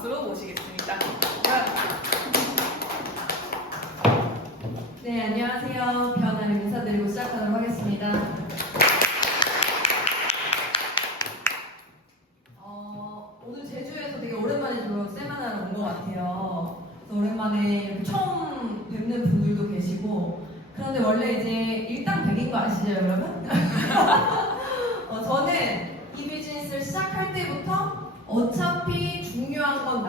박수로 모시겠습니다. 네, 안녕하세요. 변화를 인사드리고 시작하도록 하겠습니다. 오늘 제주에서 되게 오랜만에 세미나를 온 것 같아요. 그래서 오랜만에 이렇게 처음 뵙는 분들도 계시고, 그런데 원래 이제 일당백인 거 아시죠, 여러분? 저는 이 비즈니스를 시작할 때부터 어차피 중요한 건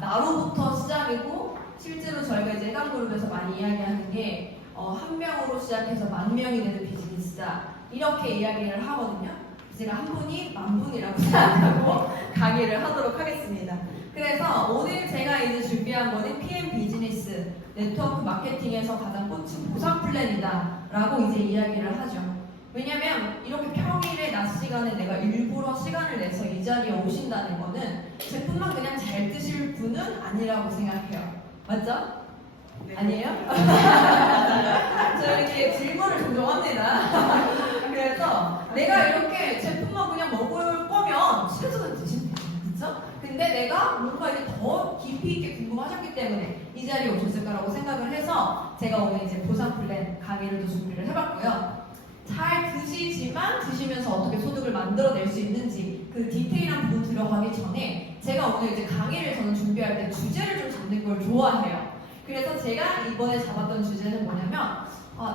나로부터 시작이고, 실제로 저희가 이제 해당그룹에서 많이 이야기하는 게 한 명으로 시작해서 만 명이 되는 비즈니스다, 이렇게 이야기를 하거든요. 제가 한 분이 만 분이라고 생각하고 강의를 하도록 하겠습니다. 그래서 오늘 제가 이제 준비한 거는 PM 비즈니스 네트워크 마케팅에서 가장 꽂힌 보상 플랜이다 라고 이제 이야기를 하죠. 왜냐면 이렇게 평일에 낮 시간에 내가 일부러 시간을 내서 이 자리에 오신다는 거는 제품만 그냥 잘 드실 분은 아니라고 생각해요. 맞죠? 네. 아니에요? 저 이렇게 질문을 종종 합니다. 그래서 내가 이렇게 제품만 그냥 먹을 거면 최소한 드시면 되죠. 그쵸? 근데 내가 뭔가 이제 더 깊이 있게 궁금하셨기 때문에 이 자리에 오셨을 거라고 생각을 해서 제가 오늘 이제 보상 플랜 강의를 또 준비를 해봤고요. 잘 드시지만 드시면서 어떻게 소득을 만들어낼 수 있는지 그 디테일한 부분 들어가기 전에 제가 오늘 이제 강의를 저는 준비할 때 주제를 좀 잡는 걸 좋아해요. 그래서 제가 이번에 잡았던 주제는 뭐냐면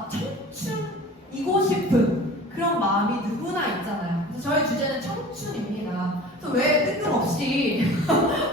청춘이고 싶은 그런 마음이 누구나 있잖아요. 그래서 저희 주제는 청춘입니다. 그래서 왜 뜬금없이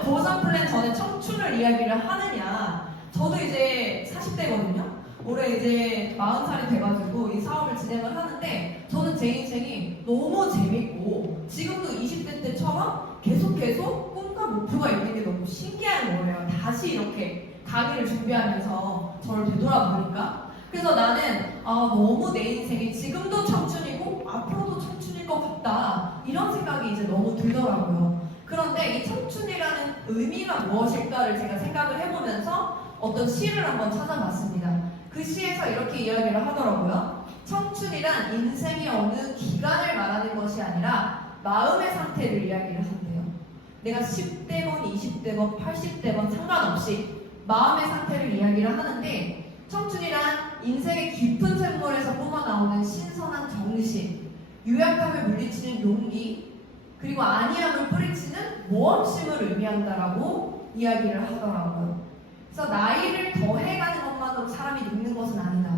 보상 플랜 전에 청춘을 이야기를 하느냐. 저도 이제 40대거든요. 올해 이제 40살이 돼가지고 이 사업을 진행을 하는데 저는 제 인생이 너무 재밌고 지금도 20대 때처럼 계속 꿈과 목표가 있는 게 너무 신기한 거예요. 다시 이렇게 강의를 준비하면서 저를 되돌아보니까. 그래서 나는 너무 내 인생이 지금도 청춘이고 앞으로도 청춘일 것 같다, 이런 생각이 이제 너무 들더라고요. 그런데 이 청춘이라는 의미가 무엇일까를 제가 생각을 해보면서 어떤 시를 한번 찾아봤습니다. 그 시에서 이렇게 이야기를 하더라고요. 청춘이란 인생의 어느 기간을 말하는 것이 아니라 마음의 상태를 이야기를 한대요. 내가 10대건 20대건 80대건 상관없이 마음의 상태를 이야기를 하는데, 청춘이란 인생의 깊은 샘물에서 뿜어나오는 신선한 정신, 유약함을 물리치는 용기, 그리고 안이함을 뿌리치는 모험심을 의미한다라고 이야기를 하더라고요. 그래서 나이를 더해가는 것만으로 사람이 늙는 것은 아니다.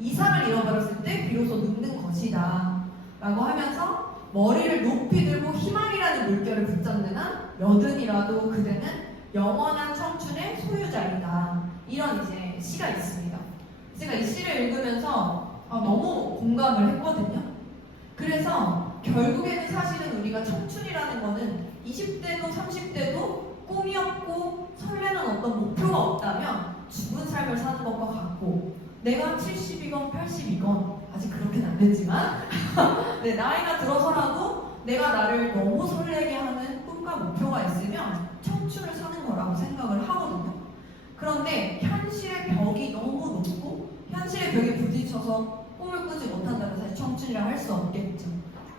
이상을 잃어버렸을 때 비로소 늙는 것이다 라고 하면서 머리를 높이 들고 희망이라는 물결을 붙잡는 한 여든이라도 그대는 영원한 청춘의 소유자이다, 이런 이제 시가 있습니다. 제가 이 시를 읽으면서 너무 공감을 했거든요. 그래서 결국에는 사실은 우리가 청춘이라는 거는 20대도 30대도 꿈이었고 설레는 어떤 목표가 없다면 죽은 삶을 사는 것과 같고, 내가 70이건 80이건 아직 그렇게는 안 됐지만 네, 나이가 들어서라도 내가 나를 너무 설레게 하는 꿈과 목표가 있으면 청춘을 사는 거라고 생각을 하거든요. 그런데 현실의 벽이 너무 높고 현실의 벽에 부딪혀서 꿈을 꾸지 못한다면 사실 청춘이라 할 수 없겠죠.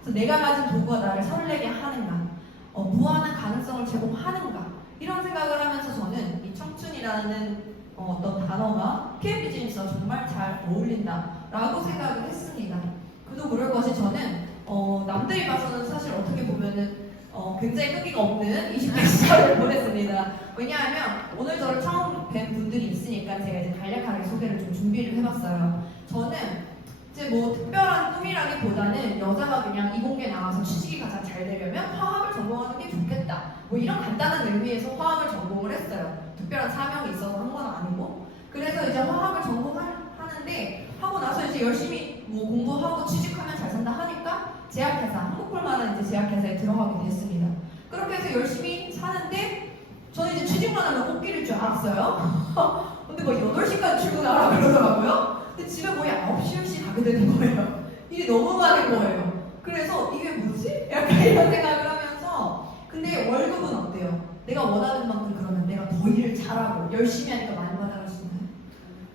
그래서 내가 가진 도구가 나를 설레게 하는가, 무한한 가능성을 제공하는가, 이런 생각을 하면서 저는 이 청춘이라는 어떤 단어가 PM 비즈니스와 정말 잘 어울린다라고 생각을 했습니다. 그도 그럴 것이 저는 남들이 봐서는 사실 어떻게 보면은 굉장히 끈기가 없는 20대 시절을 보냈습니다. 왜냐하면 오늘 저를 처음 뵌 분들이 있으니까 제가 이제 간략하게 소개를 좀 준비를 해봤어요. 저는 이제 뭐 특별한 꿈이라기보다는 여자가 그냥 이공계 나와서 취직이 가장 잘 되려면 화학을 전공하는 게 좋겠다, 뭐 이런 간단한 의미에서 화학을 전공을 했어요. 특별한 사명이 있어서 한 건 아니고. 그래서 이제 화학을 전공하는데 하고 나서 이제 열심히 뭐 공부하고 취직하면 잘 산다 하니까 제약회사, 한국볼만한 이제 제약회사에 들어가게 됐습니다. 그렇게 해서 열심히 사는데 저는 이제 취직만 하면 꽃길일 줄 알았어요. 근데 뭐 8시까지 출근하라고 그러더라고요. 근데 집에 거의 9시, 10시 가게 되는 거예요. 일이 너무 많은 거예요. 그래서 이게 뭐지? 약간 이런 생각을 하면서, 근데 월급은 어때요? 내가 원하는 만큼 그러면 내가 더 일을 잘하고 열심히 하니까 많이 받아갈 수 있나요?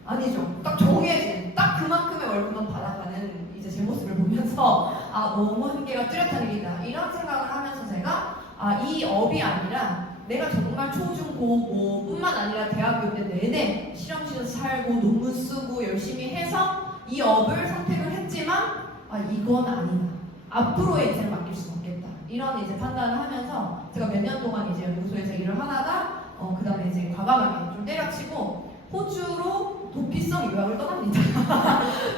아니죠. 딱 정해진 딱 그만큼의 월급만 받아가는 이제 제 모습을 보면서 너무 한계가 뚜렷한 일이다, 이런 생각을 하면서 제가 이 업이 아니라 내가 정말 초중고 뭐 뿐만 아니라 대학교 때 내내 실험실에서 살고 논문 쓰고 열심히 해서 이 업을 선택을 했지만 이건 아니다. 앞으로의 인생을 맡길 수 없겠다. 이런 이제 판단을 하면서 제가 몇 년 동안 이제 연구소에서 일을 하다가 그 다음에 이제 과감하게 좀 때려치고 호주로 도피성 유학을 떠납니다.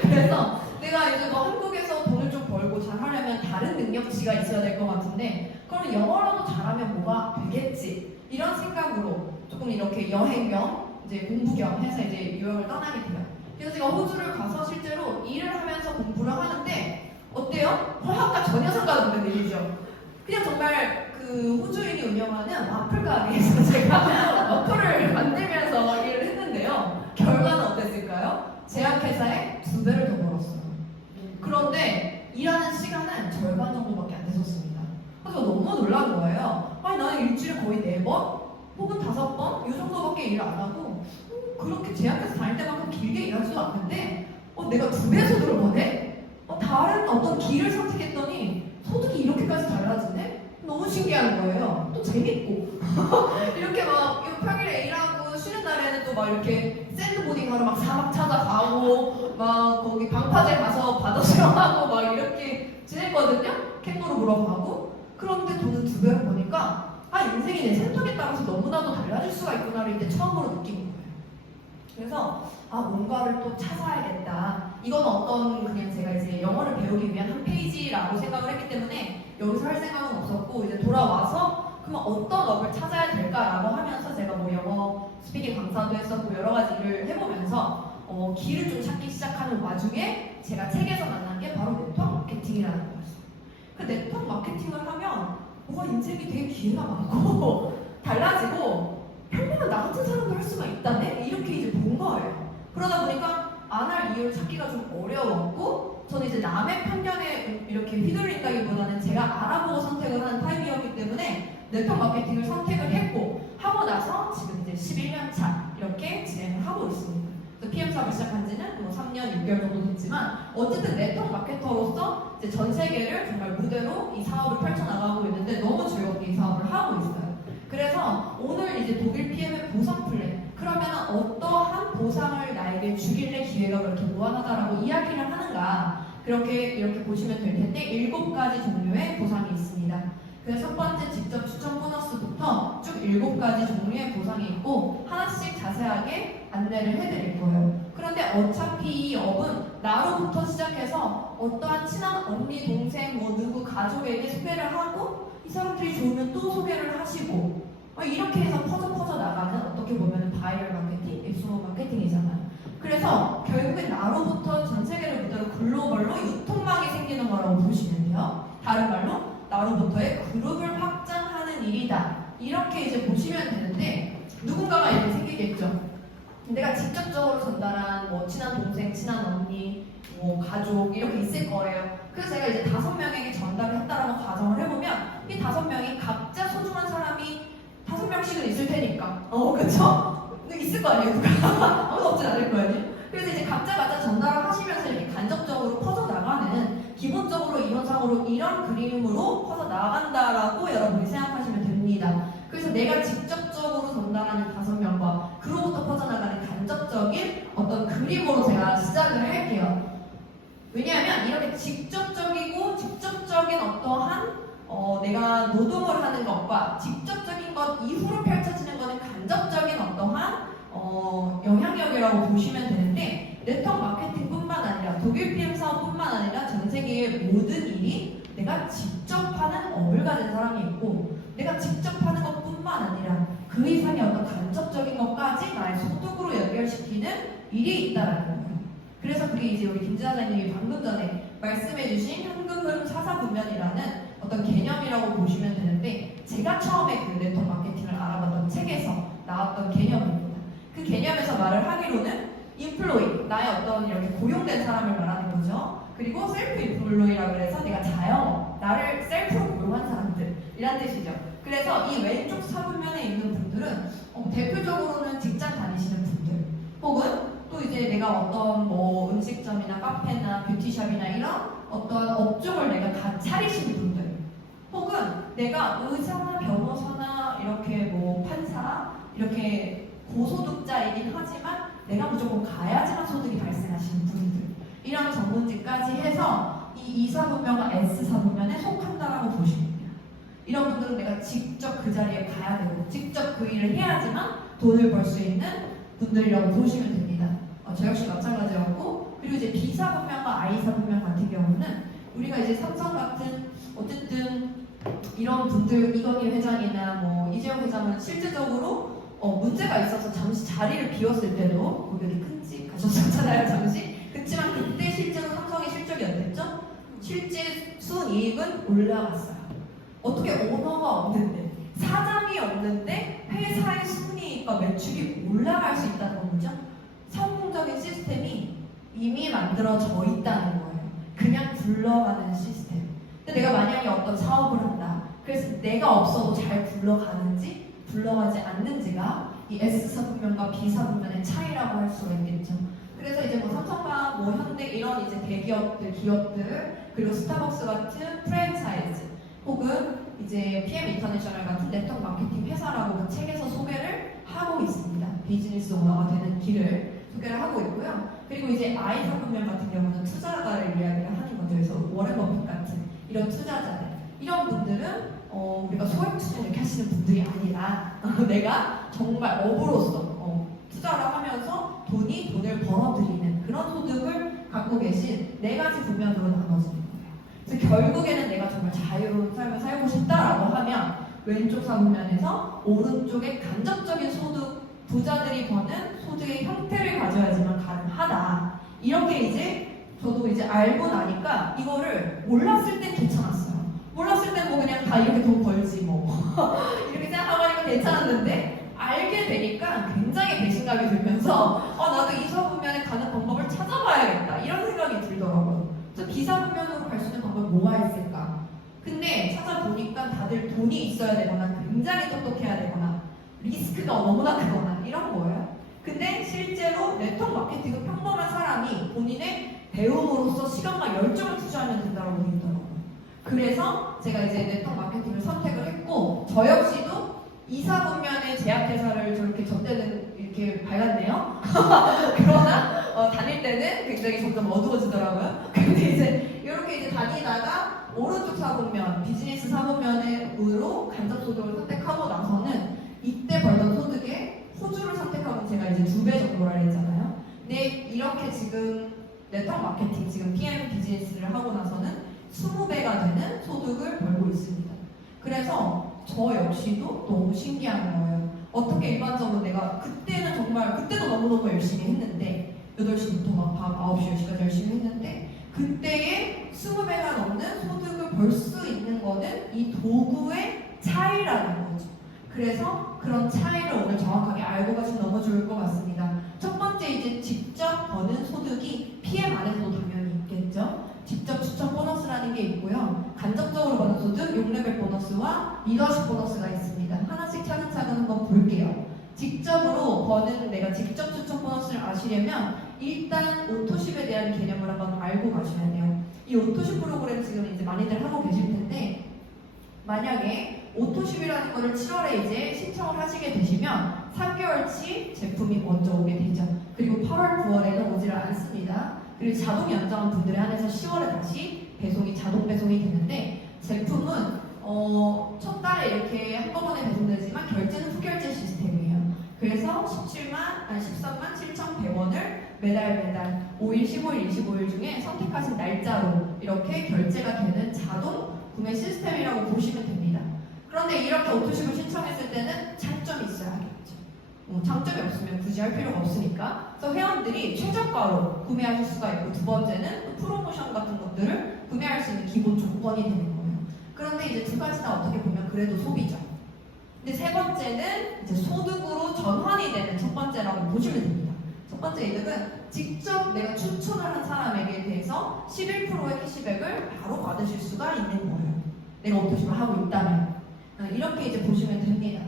그래서 내가 이제 뭐 한국에서 돈을 좀 벌고 잘하려면 다른 능력치가 있어야 될 것 같은데 그럼 영어라도 잘하면 뭐가 되겠지 이런 생각으로 조금 이렇게 여행 겸 이제 공부 겸 해서 이제 유학을 떠나게 돼요. 그래서 제가 호주를 가서 실제로 일을 하면서 공부를 하는데 어때요? 허약과 전혀 상관없는 일이죠. 그냥 정말 그 호주인이 운영하는 와플 가게에서 제가 와플을 만들면서 일을 했는데요. 결과는 어땠을까요? 제약회사에 2배를 더 벌었어요. 그런데 일하는 시간은 절반 정도밖에 안 됐었습니다. 그래서 너무 놀란 거예요. 나는 일주일에 거의 4번 혹은 5번 이 정도밖에 일을 안 하고 그렇게 제약회사 다닐 때만큼 길게 일하지도 않는데 내가 2배 소득을 버네? 다른 어떤 길을 선택했더니 소득이 이렇게까지 달라지네? 너무 신기한 거예요. 또 재밌고 이렇게 막 평일에 일하고 쉬는 날에는 또 막 이렇게 샌드보딩 하러 막 사막 찾아가고 막 거기 방파제 가서 바다 수영하고 막 이렇게 지냈거든요. 캥거루 보러 가고. 그런데 돈은 2배로 버니까 인생이 내 생각에 따라서 너무나도 달라질 수가 있구나를 이제 처음으로 느낀 거예요. 그래서 뭔가를 또 찾아야겠다. 이건 어떤 그냥 제가 이제 영어를 배우기 위한 한 페이지라고 생각을 했기 때문에 여기서 할 생각은 없었고 이제 돌아와서 그러면 어떤 업을 찾아야 될까라고 하면서 제가 뭐 영어 스피킹 강사도 했었고 여러 가지 일을 해보면서 길을 좀 찾기 시작하는 와중에 제가 책에서 만난 게 바로 네트워크 마케팅이라는 거였어요. 그 네트워크 마케팅을 하면 뭐가 인생이 되게 기회가 많고 달라지고 평범한 나 같은 사람도 할 수가 있다네? 이렇게 이제 본 거예요. 그러다 보니까 안 할 이유를 찾기가 좀 어려웠고 저는 이제 남의 편견에 이렇게 휘둘린다기보다는 제가 알아보고 선택을 하는 타입이었기 때문에 네트워크 마케팅을 선택을 했고 하고 나서 지금 이제 11년 차 이렇게 진행을 하고 있습니다. PM 사업을 시작한 지는 뭐 3년 6개월 정도 됐지만 어쨌든 네트워크 마케터로서 이제 전 세계를 정말 무대로 이 사업을 펼쳐나가고 있는데 너무 즐겁게 이 사업을 하고 있어요. 그래서 오늘 이제 독일 PM의 보상 플랜 그러면 어떠한 보상을 나에게 주길래 기회가 그렇게 무한하다라고 이야기를 하는가 그렇게 이렇게 보시면 될 텐데 7가지 종류의 보상이 있습니다. 그래서 첫 번째 직접 추천 보너스부터 쭉 7가지 종류의 보상이 있고 하나씩 자세하게 안내를 해드릴 거예요. 그런데 어차피 이 업은 나로부터 시작해서 어떠한 친한 언니, 동생, 뭐 누구 가족에게 소개를 하고 이 사람들이 좋으면 또 소개를 하시고 이렇게 해서 퍼져 나가는 어떻게 보면 바이럴 마케팅, 입소문 마케팅이잖아요. 그래서 결국엔 나로부터 전 세계를 무대로 글로벌로 유통망이 생기는 거라고 보시면 돼요. 다른 말로 나로부터의 그룹을 확장하는 일이다. 이렇게 이제 보시면 되는데 누군가가 이렇게 생기겠죠. 내가 직접적으로 전달한 뭐 친한 동생, 친한 언니, 뭐 가족 이렇게 있을 거예요. 그래서 제가 이제 5명에게 전달을 했다라고 가정을 해보면 이 5명이 각자 소중한 사람이 5명씩은 있을 테니까 그쵸? 있을 거 아니에요 누가? 아무도 없진 않을 거 아니에요? 그래서 이제 각자 전달을 하시면서 이렇게 간접적으로 퍼져나가는 기본적으로 이론상으로 이런 그림으로 퍼져나간다라고 여러분이 생각하시면 됩니다. 그래서 내가 직접적으로 전달하는 5명과 그로부터 퍼져나가는 간접적인 어떤 그림으로 제가 시작을 할게요. 왜냐하면 이렇게 직접적이고 직접적인 어떠한 내가 노동을 하는 것과 직접적인 것 이후로 펼쳐지는 것은 간접적인 어떠한 영향력이라고 보시면 되는데 네트워크 마케팅뿐만 아니라 독일 PM 사업뿐만 아니라 전 세계의 모든 일이 내가 직접 하는 업을 가진 사람이 있고 내가 직접 하는 것뿐만 아니라 그 이상의 어떤 간접적인 것까지 나의 소득으로 연결시키는 일이 있다라는 거예요. 그래서 그게 이제 우리 김 지사장님이 방금 전에 말씀해주신 현금흐름 사사분면이라는 어떤 개념이라고 보시면 되는데 제가 처음에 그 네트워크 마케팅을 알아봤던 책에서 나왔던 개념입니다. 그 개념에서 말을 하기로는 인플로이, 나의 어떤 이렇게 고용된 사람을 말하는 거죠. 그리고 셀프 인플로이라고 해서 내가 자영, 나를 셀프로 고용한 사람들이란 뜻이죠. 그래서 이 왼쪽 사분면에 있는 분들은 대표적으로는 직장 다니시는 분들 혹은 또 이제 내가 어떤 뭐 음식점이나 카페나 뷰티샵이나 이런 어떤 업종을 내가 차리신 분들 혹은 내가 의사나 변호사나 변호사나 이렇게 뭐 판사 이렇게 고소득자이긴 하지만 내가 무조건 가야지만 소득이 발생하시는 분들, 이런 전문직까지 해서 이 이사분면과 S사분면에 속한다라고 보시면 돼요. 이런 분들은 내가 직접 그 자리에 가야 되고 직접 그 일을 해야지만 돈을 벌 수 있는 분들이라고 보시면 됩니다. 저 역시 마찬가지였고, 그리고 이제 B사분면과 I사분면 같은 경우는 우리가 이제 삼성 같은 어쨌든 이런 분들, 이건희 회장이나 뭐 이재용 회장은 실질적으로 문제가 있어서 잠시 자리를 비웠을 때도 거기 어디 큰집 가셨었잖아요, 잠시. 그렇지만 그때 실제로 삼성의 실적이 어땠죠? 실제 순이익은 올라갔어요. 어떻게 오너가 없는데, 사장이 없는데 회사의 순이익과 매출이 올라갈 수 있다는 거죠. 성공적인 시스템이 이미 만들어져 있다는 거예요. 그냥 굴러가는 시스템. 근데 내가 만약에 어떤 사업을 한다. 그래서 내가 없어도 잘 굴러가는지 굴러가지 않는지가 이 S사분면과 B사분면의 차이라고 할 수가 있겠죠. 그래서 이제 뭐 삼성과 뭐 현대 이런 이제 대기업들, 기업들, 그리고 스타벅스 같은 프랜차이즈, 혹은 이제 PM 인터내셔널 같은 네트워크 마케팅 회사라고 그 책에서 소개를 하고 있습니다. 비즈니스 오너가 되는 길을 소개를 하고 있고요. 그리고 이제 I사분면 같은 경우는 투자가를 이야기를 하는 거죠. 그래서 워렌 버핏 같은 이런 투자자들, 이런 분들은 우리가 소액 투자 이렇게 하시는 분들이 아니라 내가 정말 업으로서 투자를 하면서 돈을 벌어들이는 그런 소득을 갖고 계신 네 가지 분면으로 나눠지는 거예요. 그래서 결국에는 내가 정말 자유로운 삶을 살고 싶다라고 하면 왼쪽 사분면에서 오른쪽에 간접적인 소득, 부자들이 버는 소득의 형태를 가져야지만 가능하다. 이렇게 이제 저도 이제 알고 나니까 이거를 몰랐을 땐 괜찮았어요. 몰랐을 땐 뭐 그냥 다 이렇게 돈 벌지 뭐 이렇게 생각하고 하니까 괜찮았는데, 알게 되니까 굉장히 배신감이 들면서 나도 이 사분면에 가는 방법을 찾아봐야겠다 이런 생각이 들더라고요. 그래서 B사분면으로 갈 수 있는 방법이 뭐가 있을까? 근데 찾아보니까 다들 돈이 있어야 되거나 굉장히 똑똑해야 되거나 리스크가 너무나 크거나 이런 거예요. 근데 실제로 네트워크 마케팅은 평범한 사람이 본인의 배움으로써 시간과 열정을 투자하면 된다고 되어 있더라고요. 그래서 제가 이제 네트워크 마케팅을 선택을 했고, 저 역시도 이사분면의 제약회사를 저렇게 저 때는 이렇게 밝았네요. 그러나 다닐 때는 굉장히 점점 어두워지더라고요. 근데 이제 이렇게 이제 다니다가 오른쪽 사분면, 비즈니스 사분면으로 간접소득을 선택하고 나서는 이때 벌던 소득에 호주를 선택하고 제가 이제 2배 정도라 했잖아요. 근데 이렇게 지금 네트워크 마케팅, 지금 PM 비즈니스를 하고 나서는 20배가 되는 소득을 벌고 있습니다. 그래서 저 역시도 너무 신기한 거예요. 어떻게 일반적으로 내가 그때는 정말 그때도 너무너무 열심히 했는데 8시부터 막 밤 9시, 10시까지 열심히 했는데 그때의 20배가 넘는 소득을 벌 수 있는 거는 이 도구의 차이라는 거죠. 그래서 그런 차이를 오늘 정확하게 알고 가시면 너무 좋을 것 같습니다. 첫 번째, 이제 직접 버는 소득이 PM 안에서도 당연히 있겠죠. 직접 추천 보너스라는 게 있고요. 간접적으로 버는 소득, 6레벨 보너스와 리더십 보너스가 있습니다. 하나씩 차근차근 한번 볼게요. 직접으로 버는, 내가 직접 추천 보너스를 아시려면 일단 오토십에 대한 개념을 한번 알고 가셔야 돼요. 이 오토십 프로그램 지금 이제 많이들 하고 계실 텐데, 만약에 오토십이라는 거를 7월에 이제 신청을 하시게 되시면 3개월치 제품이 먼저 오게 되죠. 그리고 8월, 9월에는 오지를 않습니다. 그리고 자동 연장한 분들에 한해서 10월에 다시 배송이 자동 배송이 되는데, 제품은 첫 달에 이렇게 한꺼번에 배송되지만 결제는 후결제 시스템이에요. 그래서 13만 7,100원을 매달 5일, 15일, 25일 중에 선택하신 날짜로 이렇게 결제가 되는 자동 구매 시스템이라고 보시면 됩니다. 그런데 이렇게 오토십을 신청했을 때는 장점이 있어야겠죠. 장점이 없으면 굳이 할 필요가 없으니까. 그래서 회원들이 최저가로 구매하실 수가 있고, 두 번째는 프로모션 같은 것들을 구매할 수 있는 기본 조건이 되는 거예요. 그런데 이제 두 가지 다 어떻게 보면 그래도 소비죠. 근데 세 번째는 이제 소득으로 전환이 되는 첫 번째라고 보시면 됩니다. 첫 번째 이득은 직접 내가 추천을 한 사람에게 대해서 11%의 캐시백을 바로 받으실 수가 있는 거예요. 내가 오토십을 하고 있다면. 이렇게 이제 보시면 됩니다.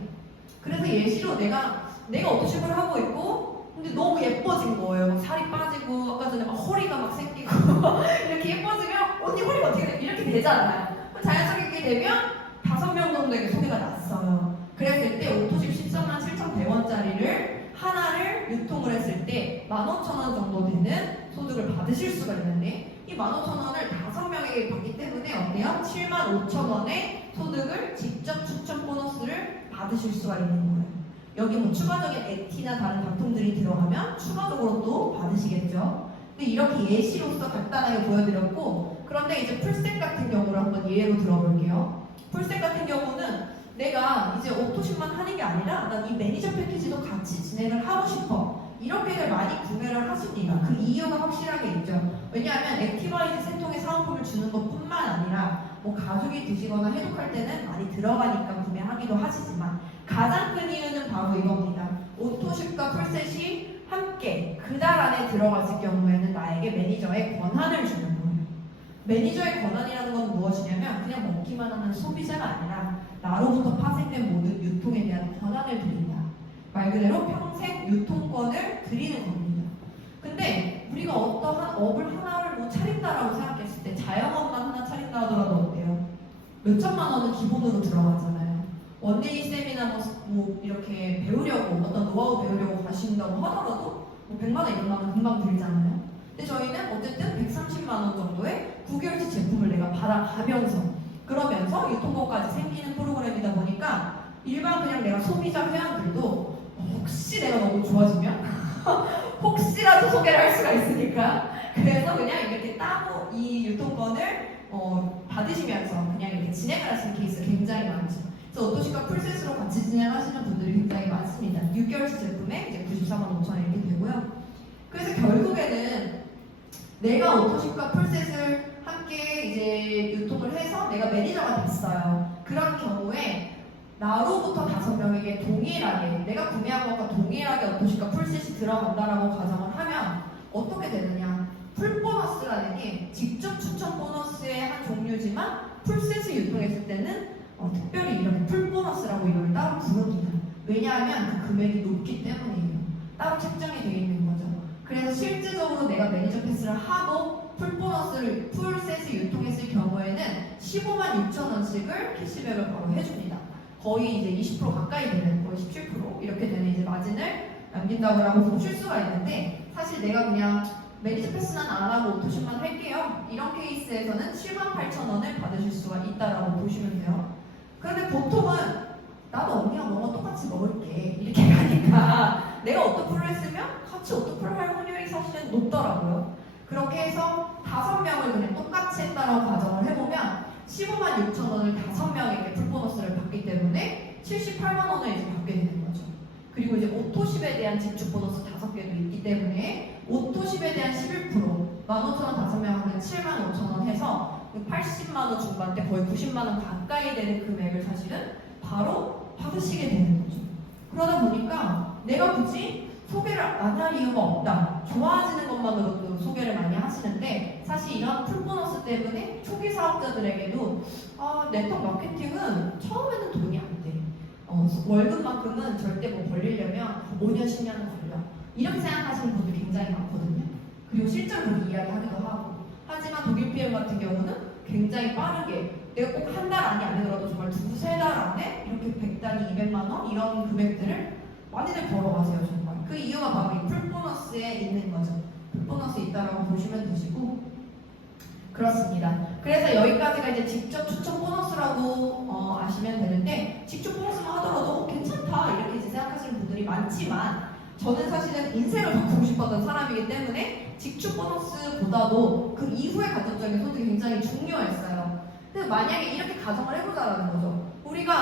그래서 예시로 내가 오토십을 하고 있고, 근데 너무 예뻐진 거예요. 막 살이 빠지고, 아까 전에 막 허리가 막 생기고 이렇게 예뻐지면 언니 허리가 어떻게 돼? 이렇게 되잖아요. 자연스럽게 되면 5명 정도에게 소개가 났어요. 그랬을 때 오토십 13만 7,100원짜리를 하나를 유통을 했을 때 15,000원 정도 되는 소득을 받으실 수가 있는데 이 15,000원을 5명에게 받기 때문에 어때요? 75,000원의 소득을 직접 추천 보너스를 받으실 수가 있는 거예요. 여기 뭐 추가적인 에티나 다른 단품들이 들어가면 추가적으로 또 받으시겠죠. 근데 이렇게 예시로서 간단하게 보여드렸고, 그런데 이제 풀셋 같은 경우를 한번 예로 들어볼게요. 풀셋 같은 경우는 내가 이제 오토십만 하는 게 아니라 난 이 매니저 패키지도 같이 진행을 하고 싶어. 이렇게들 많이 구매를 하십니다. 그 이유가 확실하게 있죠. 왜냐하면 액티바이즈 세통의 사은품을 주는 것뿐만 아니라 뭐 가족이 드시거나 해독할 때는 많이 들어가니까 구매하기도 하시지만 가장 큰 이유는 바로 이겁니다. 오토십과 풀셋이 함께 그 달 안에 들어갔을 경우에는 나에게 매니저의 권한을 주는 거예요. 매니저의 권한이라는 건 무엇이냐면 그냥 먹기만 하는 소비자가 아니라 나로부터 파생된 모든 유통에 대한 권한을 드린다. 말 그대로 평생 유통권을 드리는 겁니다. 근데 우리가 어떠한 업을 하나를 뭐 차린다라고 생각했을 때 자영업만 하나 차린다 하더라도 어때요? 몇 천만 원은 기본으로 들어가잖아요. 원데이 세미나 뭐 이렇게 배우려고 어떤 노하우 배우려고 가신다고 하더라도 뭐 100만 원, 200만 원 금방 들잖아요. 근데 저희는 어쨌든 130만 원 정도의 9개월치 제품을 내가 받아가면서 그러면서 유통권까지 생기는 프로그램이다 보니까 일반 그냥 내가 소비자 회원들도 혹시 내가 너무 좋아지면 혹시라도 소개를 할 수가 있으니까 그래서 그냥 이렇게 따로 이 유통권을 받으시면서 그냥 이렇게 진행을 하시는 케이스가 굉장히 많죠. 그래서 오토십과 풀셋으로 같이 진행하시는 분들이 굉장히 많습니다. 6개월치 제품에 이제 94만 5천 원 이렇게 되고요. 그래서 결국에는 내가 오토십과 풀셋을 함께 이제 유통을 해서 내가 매니저가 됐어요. 그런 경우에 나로부터 5명에게 동일하게 내가 구매한 것과 동일하게 오토십과 풀셋이 들어간다라고 가정을 하면 어떻게 되느냐? 풀보너스라는 게 직접 추천 보너스의 한 종류지만 풀셋을 유통했을 때는 특별히 이렇게 풀보너스라고 이걸 따로 부릅니다. 왜냐하면 그 금액이 높기 때문이에요. 따로 책정이 되어 있는 거죠. 그래서 실질적으로 내가 매니저 패스를 하고 풀보너스를 풀셋을 유통했을 경우에는 15만 6천 원씩을 캐시백을 바로 해줍니다. 거의 이제 20% 가까이 되는 거의 17% 이렇게 되는 이제 마진을 남긴다고 보실 수가 있는데 사실 내가 그냥 매니저 패스는 안 하고 오토십만 할게요. 이런 케이스에서는 7만 8천 원을 받으실 수가 있다라고 보시면 돼요. 그런데 보통은 나도 언니랑 너랑 똑같이 먹을게 이렇게 가니까 내가 오토풀을 했으면 같이 오토풀을 할 확률이 사실은 높더라고요. 그렇게 해서 5명을 그냥 똑같이 했다라고 가정을 해보면 15만 6천 원을 5명에게 풀보너스를 받기 때문에 78만 원을 이제 받게 되는 거죠. 그리고 이제 오토십에 대한 지출 보너스 5개도 있기 때문에 오토십에 대한 11% 15,000원 5명 하면 7만 5천 원 해서 80만 원 중반대 거의 90만 원 가까이 되는 금액을 사실은 바로 받으시게 되는 거죠. 그러다 보니까 내가 굳이 소개를 안 할 이유가 없다. 좋아지는 것만으로도 소개를 많이 하시는데 사실 이런 풀보너스 때문에 초기 사업자들에게도 네트워크 마케팅은 처음에는 돈이 안 돼. 월급만큼은 절대 뭐 벌리려면 5년, 10년은 걸려. 이렇게 생각하시는 분들이 굉장히 많거든요. 그리고 실제로 그렇게 이야기하기도 하고. 하지만 독일 PM 같은 경우는 굉장히 빠르게 내가 꼭 한 달 안이 아니더라도 정말 2-3달 안에 이렇게 100단위 200만 원 이런 금액들을 많이들 벌어가세요. 정말. 그 이유가 바로 이 풀보너스에 있는 거죠. 풀보너스 있다라고 보시면 되시고 그렇습니다. 그래서 여기까지가 이제 직접 추천 보너스라고 아시면 되는데 직접 보너스만 하더라도 괜찮다 이렇게 이제 생각하시는 분들이 많지만 저는 사실은 인생을 바꾸고 싶었던 사람이기 때문에 직접 보너스보다도 그 이후의 가점적인 소득이 굉장히 중요했어요. 근데 만약에 이렇게 가정을 해보자라는 거죠.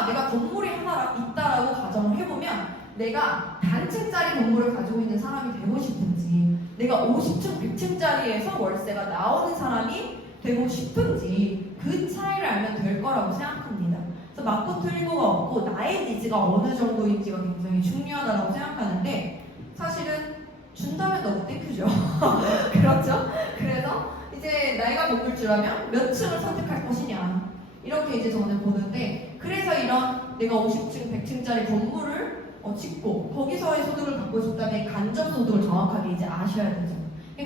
내가 건물이 하나 있다라고 가정을 해보면 내가 단층짜리 건물을 가지고 있는 사람이 되고 싶은지 내가 50층, 100층짜리에서 월세가 나오는 사람이 되고 싶은지 그 차이를 알면 될 거라고 생각합니다. 그래서 맞고 틀린 거가 없고 나의 니즈가 어느 정도인지가 굉장히 중요하다고 생각하는데 사실은 준다면 너무 땡큐죠. 그렇죠? 그래서 이제 나이가 먹을 줄 알면 몇 층을 선택할 것이냐 이렇게 이제 저는 보는데 그래서 이런 내가 50층, 100층짜리 건물을 짓고 거기서의 소득을 받고 싶다면 간접 소득을 정확하게 이제 아셔야 되죠.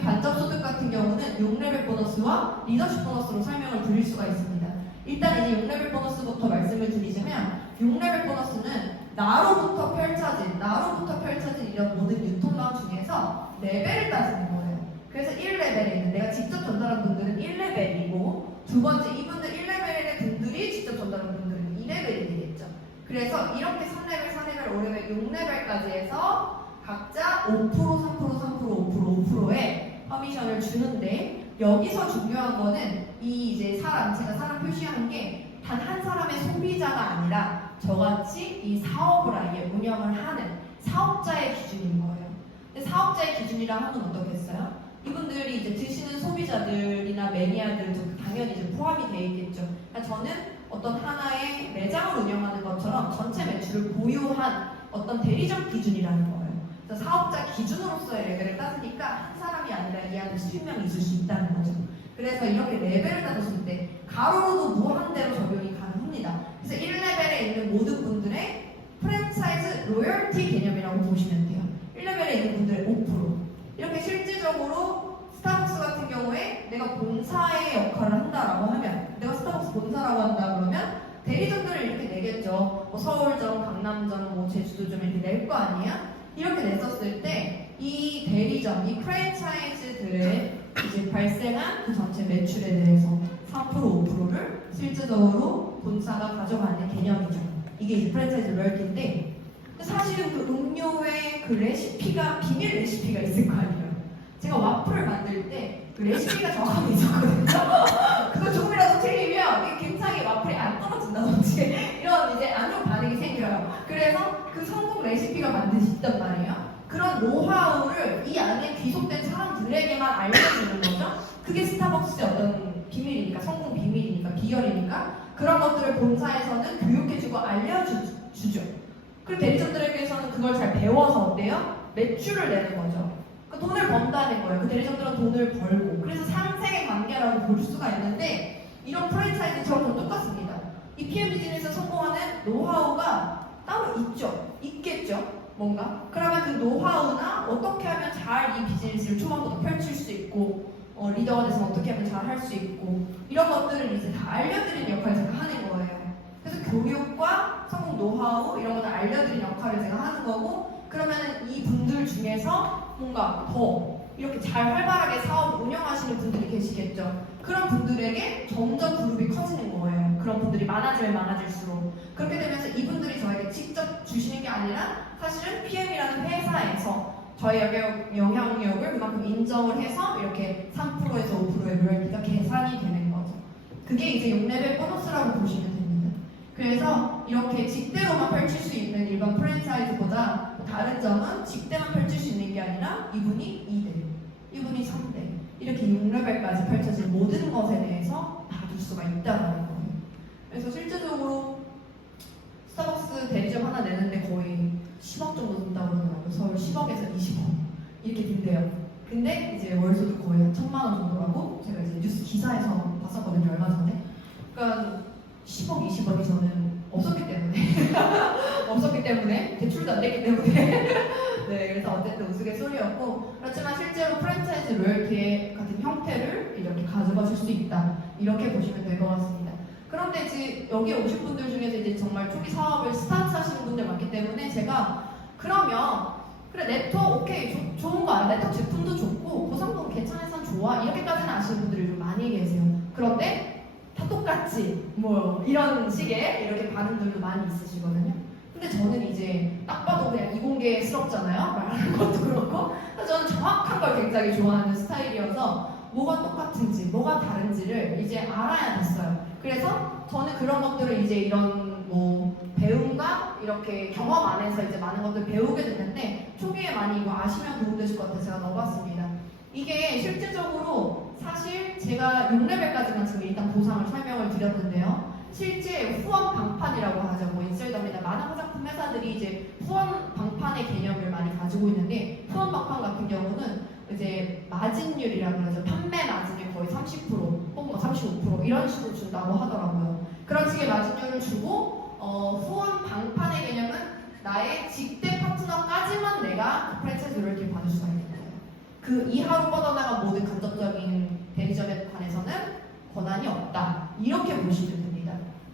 간접 소득 같은 경우는 6레벨 보너스와 리더십 보너스로 설명을 드릴 수가 있습니다. 일단 이제 6레벨 보너스부터 말씀을 드리자면 6레벨 보너스는 나로부터 펼쳐진 이런 모든 유통망 중에서 레벨을 따지는 거예요. 그래서 1레벨에 있는 내가 직접 전달한 분들은 1레벨이고 두 번째 이분들 1레벨의 분들이 직접 전달한 분들은 2레벨이 되겠죠. 그래서 이렇게 3레벨, 4레벨, 5레벨, 6레벨까지 해서 각자 5%, 3%, 3%, 5%의 커미션을 주는데 여기서 중요한 거는 이 이제 제가 사람 표시한 게 단 한 사람의 소비자가 아니라 저같이 이 사업을 아예 운영을 하는 사업자의 기준인 거예요. 근데 사업자의 기준이라 하면 어떻겠어요? 이분들이 이제 드시는 소비자들이나 매니아들도 당연히 이제 포함이 되어 있겠죠. 그러니까 저는 어떤 하나의 매장을 운영하는 것처럼 전체 매출을 보유한 어떤 대리점 기준이라는 거예요. 그래서 사업자 기준으로서의 레벨을 따지니까 한 사람이 아니라 이 안에 수십 명이 있을 수 있다는 거죠. 그래서 이렇게 레벨을 따졌을 때 가로로도 무한대로 적용이 가능합니다. 그래서 1레벨에 있는 모든 분들의 프랜차이즈 로열티 개념이라고 보시면 돼요. 1레벨에 있는 분들의 5%. 이렇게 실질적으로 스타벅스 같은 경우에 내가 본사의 역할을 한다라고 하면 내가 스타벅스 본사라고 한다 그러면 대리점들을 이렇게 내겠죠. 뭐 서울점, 강남점, 뭐 제주도점 이렇게 낼 거 아니에요? 이렇게 냈었을 때 이 대리점, 이 프랜차이즈들의 이제 발생한 그 전체 매출에 대해서 3%, 5%를 실질적으로 본사가 가져가는 개념이죠. 이게 이제 프랜차이즈 로열티인데 사실은 그 음료의 그 레시피가 비밀 레시피가 있을 거 아니에요. 제가 와플을 만들 때 그 레시피가 정확하게 있었거든요. 그거 조금이라도 틀리면 이게 굉장히 와플이 안 떨어진다든지 이런 이제 안 좋은 반응이 생겨요. 그래서 그 성공 레시피가 반드시 있단 말이에요. 그런 노하우를 이 안에 귀속된 사람들에게만 알려주는 거죠. 그게 스타벅스의 어떤 비밀이니까, 성공 비밀이니까, 비결이니까 그런 것들을 본사에서는 교육해주고 알려주죠. 그리고 대리점들에게서는 그걸 잘 배워서 어때요? 매출을 내는 거죠. 그 돈을 번다는 거예요. 그 대리점들은 돈을 벌고. 그래서 상생의 관계라고 볼 수가 있는데 이런 프랜차이즈처럼 똑같습니다. 이 PM 비즈니스 성공하는 노하우가 따로 있겠죠. 뭔가. 그러면 그 노하우나 어떻게 하면 잘 이 비즈니스를 초반부터 펼칠 수 있고 리더가 돼서 어떻게 하면 잘 할 수 있고 이런 것들을 이제 다 알려드리는 역할을 제가 하는 거예요. 그래서 교육과 성공 노하우 이런 것을 알려드리는 역할을 제가 하는 거고 그러면 이 분들 중에서 뭔가 더 이렇게 잘 활발하게 사업을 운영하시는 분들이 계시겠죠. 그런 분들에게 점점 그룹이 커지는 거예요. 그런 분들이 많아지면 많아질수록 그렇게 되면서 이분들이 저에게 직접 주시는 게 아니라 사실은 PM이라는 회사에서 저의 영향력을 그만큼 인정을 해서 이렇게 3%에서 5%의 로열티가 계산이 되는 거죠. 그게 이제 6레벨 보너스라고 보시면 됩니다. 그래서 이렇게 직대로만 펼칠 수 있는 일반 프랜차이즈보다 다른 점은 직대만 펼칠 수 있는 게 아니라 이분이 2대, 이분이 3대 이렇게 6레벨까지 펼쳐진 모든 것에 대해서 봐줄 수가 있다는 거예요. 그래서 실제적으로 스타벅스 대리점 하나 내는데 거의 10억 정도 든다고 그러더라고요. 서울 10억에서 20억 이렇게 든대요. 근데 이제 월수도 거의 한 1,000만 원 정도라고 제가 이제 뉴스 기사에서 봤었거든요. 얼마 전에. 그러니까 10억, 20억이 저는 없었기 때문에 대출도 안 됐기 때문에 네, 그래서 어쨌든 우스갯소리였고 그렇지만 실제로 프랜차이즈 로열티 같은 형태를 이렇게 가져가실 수 있다 이렇게 보시면 될 것 같습니다. 그런데 이제 여기 오신 분들 중에서 이제 정말 초기 사업을 스타트하시는 분들 많기 때문에 제가 그러면 그래 네트워크 오케이 좋은 거 알아 네트워크 제품도 좋고 보상도 괜찮아서 좋아 이렇게까지는 아시는 분들이 좀 많이 계세요. 그런데 다 똑같지 뭐 이런 식의 이렇게 반응들도 많이 있으시거든요. 근데 저는 이제 딱 봐도 그냥 이공계스럽잖아요. 말하는 것도 그렇고 그래서 저는 정확한 걸 굉장히 좋아하는 스타일이어서 뭐가 똑같은지 뭐가 다른지를 이제 알아야 됐어요. 그래서 저는 그런 것들을 이제 이런 뭐 배움과 이렇게 경험 안에서 이제 많은 것들을 배우게 됐는데 초기에 많이 이거 아시면 도움되실 것 같아서 제가 넣어봤습니다. 이게 실질적으로 사실 제가 6레벨까지만 지금 일단 보상을 설명을 드렸는데요. 실제 후원 방판이라고 하죠. 뭐 인셀덤이나 많은 화장품 회사들이 이제 후원 방판의 개념을 많이 가지고 있는데 후원 방판 같은 경우는 이제 마진율이라고 하죠. 판매 마진이 거의 30% 혹은 35% 이런 식으로 준다고 하더라고요. 그런 식의 마진율을 주고 후원 방판의 개념은 나의 직대 파트너까지만 내가 프랜차이즈 로열티를 받을 수가 있는 거예요. 그 이하로 뻗어나간 모든 간접적인 대리점에 관해서는 권한이 없다. 이렇게 보시면 됩니다.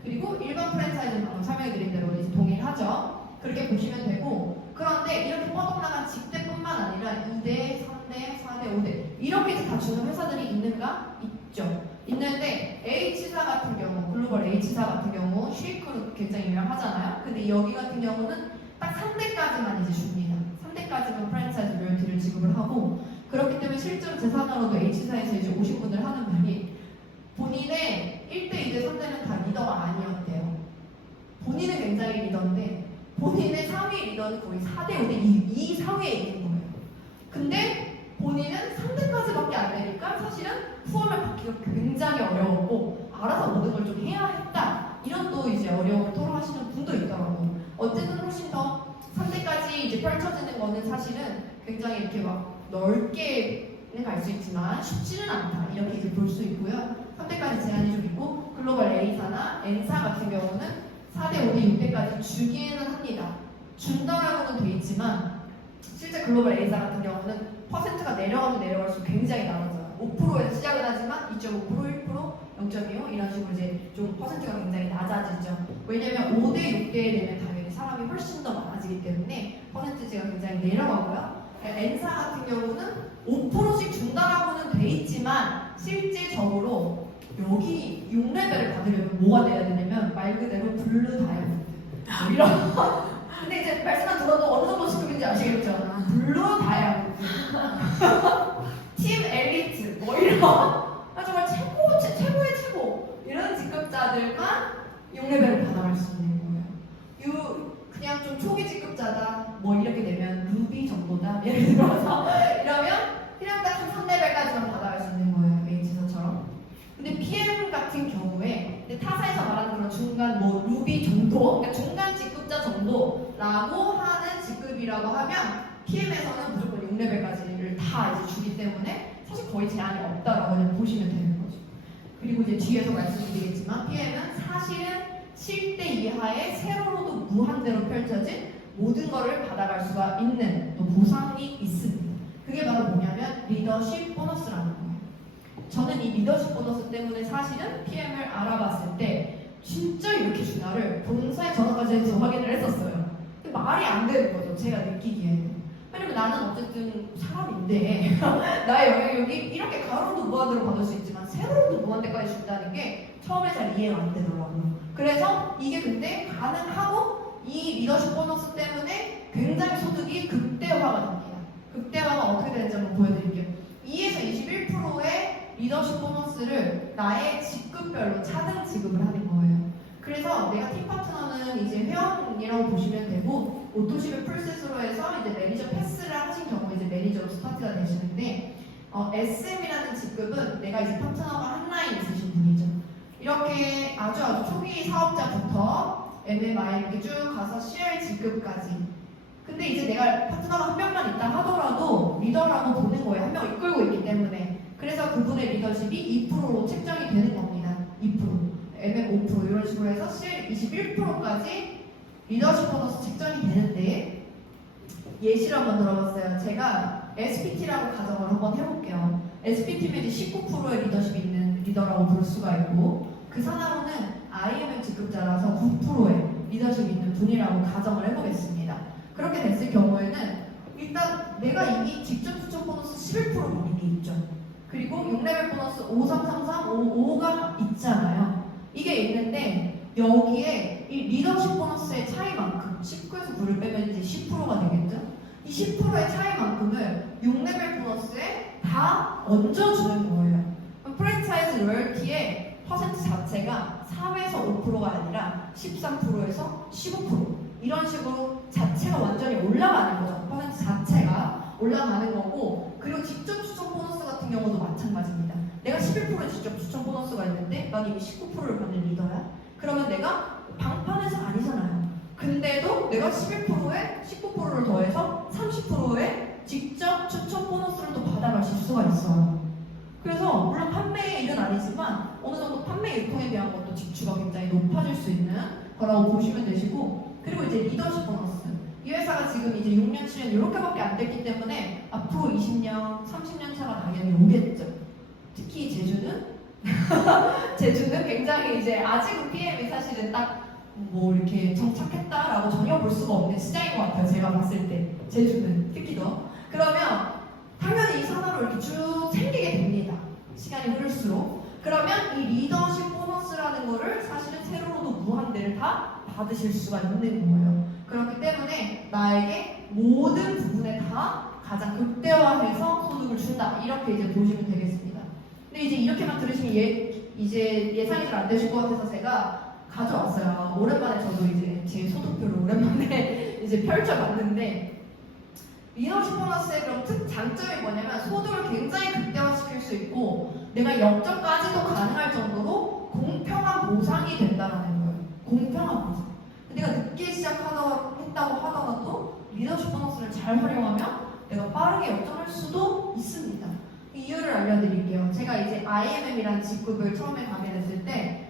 그리고 일반 프랜차이즈는 방금 설명해드린 대로 이제 동일하죠. 그렇게 보시면 되고, 그런데 이렇게 뻗어나간 직대뿐만 아니라 2대, 3대, 4대, 5대 이렇게 이제 다 주는 회사들이 있는가? 있죠. 있는데 H사 같은 경우, 글로벌 H사 같은 경우 쉐이크로 굉장히 유명하잖아요. 근데 여기 같은 경우는 딱 3대까지만 이제 줍니다. 3대까지만 프랜차이즈 로열티를 지급을 하고, 그렇기 때문에 실제로 제 산하로도 H사에서 이제 오신 분들 하는 말이 본인의 1대, 2대, 3대는 다 리더가 아니었대요. 본인은 굉장히 리더인데 본인의 상위 리더는 거의 4대, 5대, 이 사회에 있는 거예요. 근데 본인은 3대까지밖에 안 되니까 사실은 후원을 받기가 굉장히 어려웠고 알아서 모든 걸 좀 해야 했다. 이런 또 이제 어려움을 토로하시는 분도 있더라고요. 어쨌든 훨씬 더 3대까지 이제 펼쳐지는 거는 사실은 굉장히 이렇게 막 넓게는 갈 수 있지만 쉽지는 않다. 이렇게 이제 볼 수 있고요. 3대까지 제한이 좀 있고, 글로벌 A사나 N사 같은 경우는 4대, 5대, 6대까지 주기는 합니다. 준다라고는 돼 있지만 실제 글로벌 A사 같은 경우는 퍼센트가 내려가면 내려갈수록 굉장히 낮아져요. 5%에서 시작은 하지만 2.5%, 1%, 0.25 이런 식으로 이제 좀 퍼센트가 굉장히 낮아지죠. 왜냐면 5대, 6대에 되면 당연히 사람이 훨씬 더 많아지기 때문에 퍼센트지가 굉장히 내려가고요. N사 같은 경우는 5%씩 준다라고는 돼 있지만 실제적으로 여기 6레벨을 받으려면 뭐가 돼야 되냐면 말 그대로 블루 다이아몬드 이런 근데 이제 말씀만 들어도 어느 정도 직급인지 아시겠죠? 블루 다이아몬드 팀 엘리트 뭐 이런 정말 최고의 최고 이런 직급자들만 6레벨을 받아갈 수 있는 거예요. 그냥 좀 초기 직급자다 뭐 이렇게 되면 루비 정도다 예를 들어서 이러면 그냥 딱 3레벨까지만 받아갈 수 있는 거예요. H사처럼. 근데 PM 같은 경우에 타사에서 말하는 그런 중간 뭐 루비 정도, 그러니까 중간 직급자 정도라고 하는 직급이라고 하면 PM에서는 무조건 6레벨까지를 다 이제 주기 때문에 사실 거의 제한이 없다라고 그냥 보시면 되는 거죠. 그리고 이제 뒤에서 말씀드리겠지만 PM은 사실은 7대 이하의 세로로도 무한대로 펼쳐진 모든 것을 받아갈 수가 있는 또 보상이 있습니다. 그게 바로 뭐냐면 리더십 보너스라는 거예요. 저는 이 리더십 보너스 때문에 사실은 PM을 알아봤을 때 진짜 이렇게 주나를 본사에 전화까지 해서 확인을 했었어요. 근데 말이 안 되는 거죠. 제가 느끼기에는. 왜냐면 나는 어쨌든 사람인데 나의 영향력이 이렇게 가로로도 무한대로 받을 수 있지만 세로로도 무한대까지 준다는 게 처음에 잘 이해가 안 되더라고요. 그래서 이게 근데 가능하고 이 리더십 보너스 때문에 굉장히 소득이 극대화가 됩니다. 극대화가 어떻게 되는지 한번 보여드릴게요. 2에서 21%의 리더십 보너스를 나의 직급별로 차등 지급을 하는 거예요. 그래서 내가 팀 파트너는 이제 회원이라고 보시면 되고 오토십을 풀셋으로 해서 이제 매니저 패스를 하신 경우에 이제 매니저로 스타트가 되시는데 SM이라는 직급은 내가 이제 파트너가 한 라인 있으신 분이죠. 이렇게 아주 초기 사업자부터 MMI 이렇게 쭉 가서 CR 직급까지. 근데 이제 내가 파트너가 한 명만 있다 하더라도 리더라고 보는 거예요. 한 명 이끌고 있기 때문에. 그래서 그분의 리더십이 2%로 책정이 되는 겁니다. 2%, MM 5% 이런 식으로 해서 CR 21%까지 리더십 보너스 책정이 되는데 예시를 한번 들어봤어요. 제가 SPT라고 가정을 한번 해볼게요. SPT면 이제 19%의 리더십이 있는 리더라고 볼 수가 있고 그 산하로는 IMM 직급자라서 9%의 리더십이 있는 분이라고 가정을 해보겠습니다. 그렇게 됐을 경우에는 일단 내가 이미 직접 추천 보너스 11% 받는 게 있죠. 그리고 6레벨 보너스 5333, 55가 있잖아요. 이게 있는데 여기에 이 리더십 보너스의 차이만큼 19에서 9를 빼면 이제 10%가 되겠죠. 이 10%의 차이만큼을 6레벨 보너스에 다 얹어주는 거예요. 프랜차이즈 로열티의 퍼센트 자체가 3에서 5%가 아니라 13%에서 15% 이런 식으로 자체가 완전히 올라가는 거죠. 퍼센트 자체가 올라가는 거고 그리고 직접 추천 보너스 같은 경우도 마찬가지입니다. 내가 11%의 직접 추천 보너스가 있는데 난 이미 19%를 받는 리더야? 그러면 내가 방판에서 아니잖아요. 근데도 내가 11%에 19%를 더해서 30%의 직접 추천 보너스를 또 받아가실 수가 있어요. 그래서 물론 판매의 일은 아니지만 어느 정도 판매 유통에 대한 것도 지출가 굉장히 높아질 수 있는 거라고 보시면 되시고 그리고 이제 리더십 보너스 이 회사가 지금 이제 6년, 7년 이렇게밖에 안 됐기 때문에 앞으로 20년, 30년 차가 당연히 오겠죠. 특히 제주는 제주는 굉장히 이제 아직은 PM이 사실은 딱 뭐 이렇게 정착했다라고 전혀 볼 수가 없는 시장인 것 같아요. 제가 봤을 때 제주는 특히 더. 그러면 당연히 이 산업으로 이렇게 쭉 생기게 됩니다. 시간이 흐를수록. 그러면 이 리더십 보너스라는 거를 사실은 세로로도 무한대를 다 받으실 수가 있는 거예요. 그렇기 때문에 나에게 모든 부분에 다 가장 극대화해서 소득을 준다. 이렇게 이제 보시면 되겠습니다. 근데 이제 이렇게만 들으시면 이제 예상이 잘 안 되실 것 같아서 제가 가져왔어요. 오랜만에 저도 이제 제 소득표를 오랜만에 이제 펼쳐봤는데 리더십 보너스의 그럼 장점이 뭐냐면 소득을 굉장히 극대화시킬 수 있고 내가 역전까지도 가능할 정도로 공평한 보상이 된다는 거예요. 공평한 보상. 내가 늦게 시작했다고 하더라도 리더십 보너스를 잘 활용하면 내가 빠르게 역전할 수도 있습니다. 이유를 알려드릴게요. 제가 이제 IMM이라는 직급을 처음에 가게 됐을 때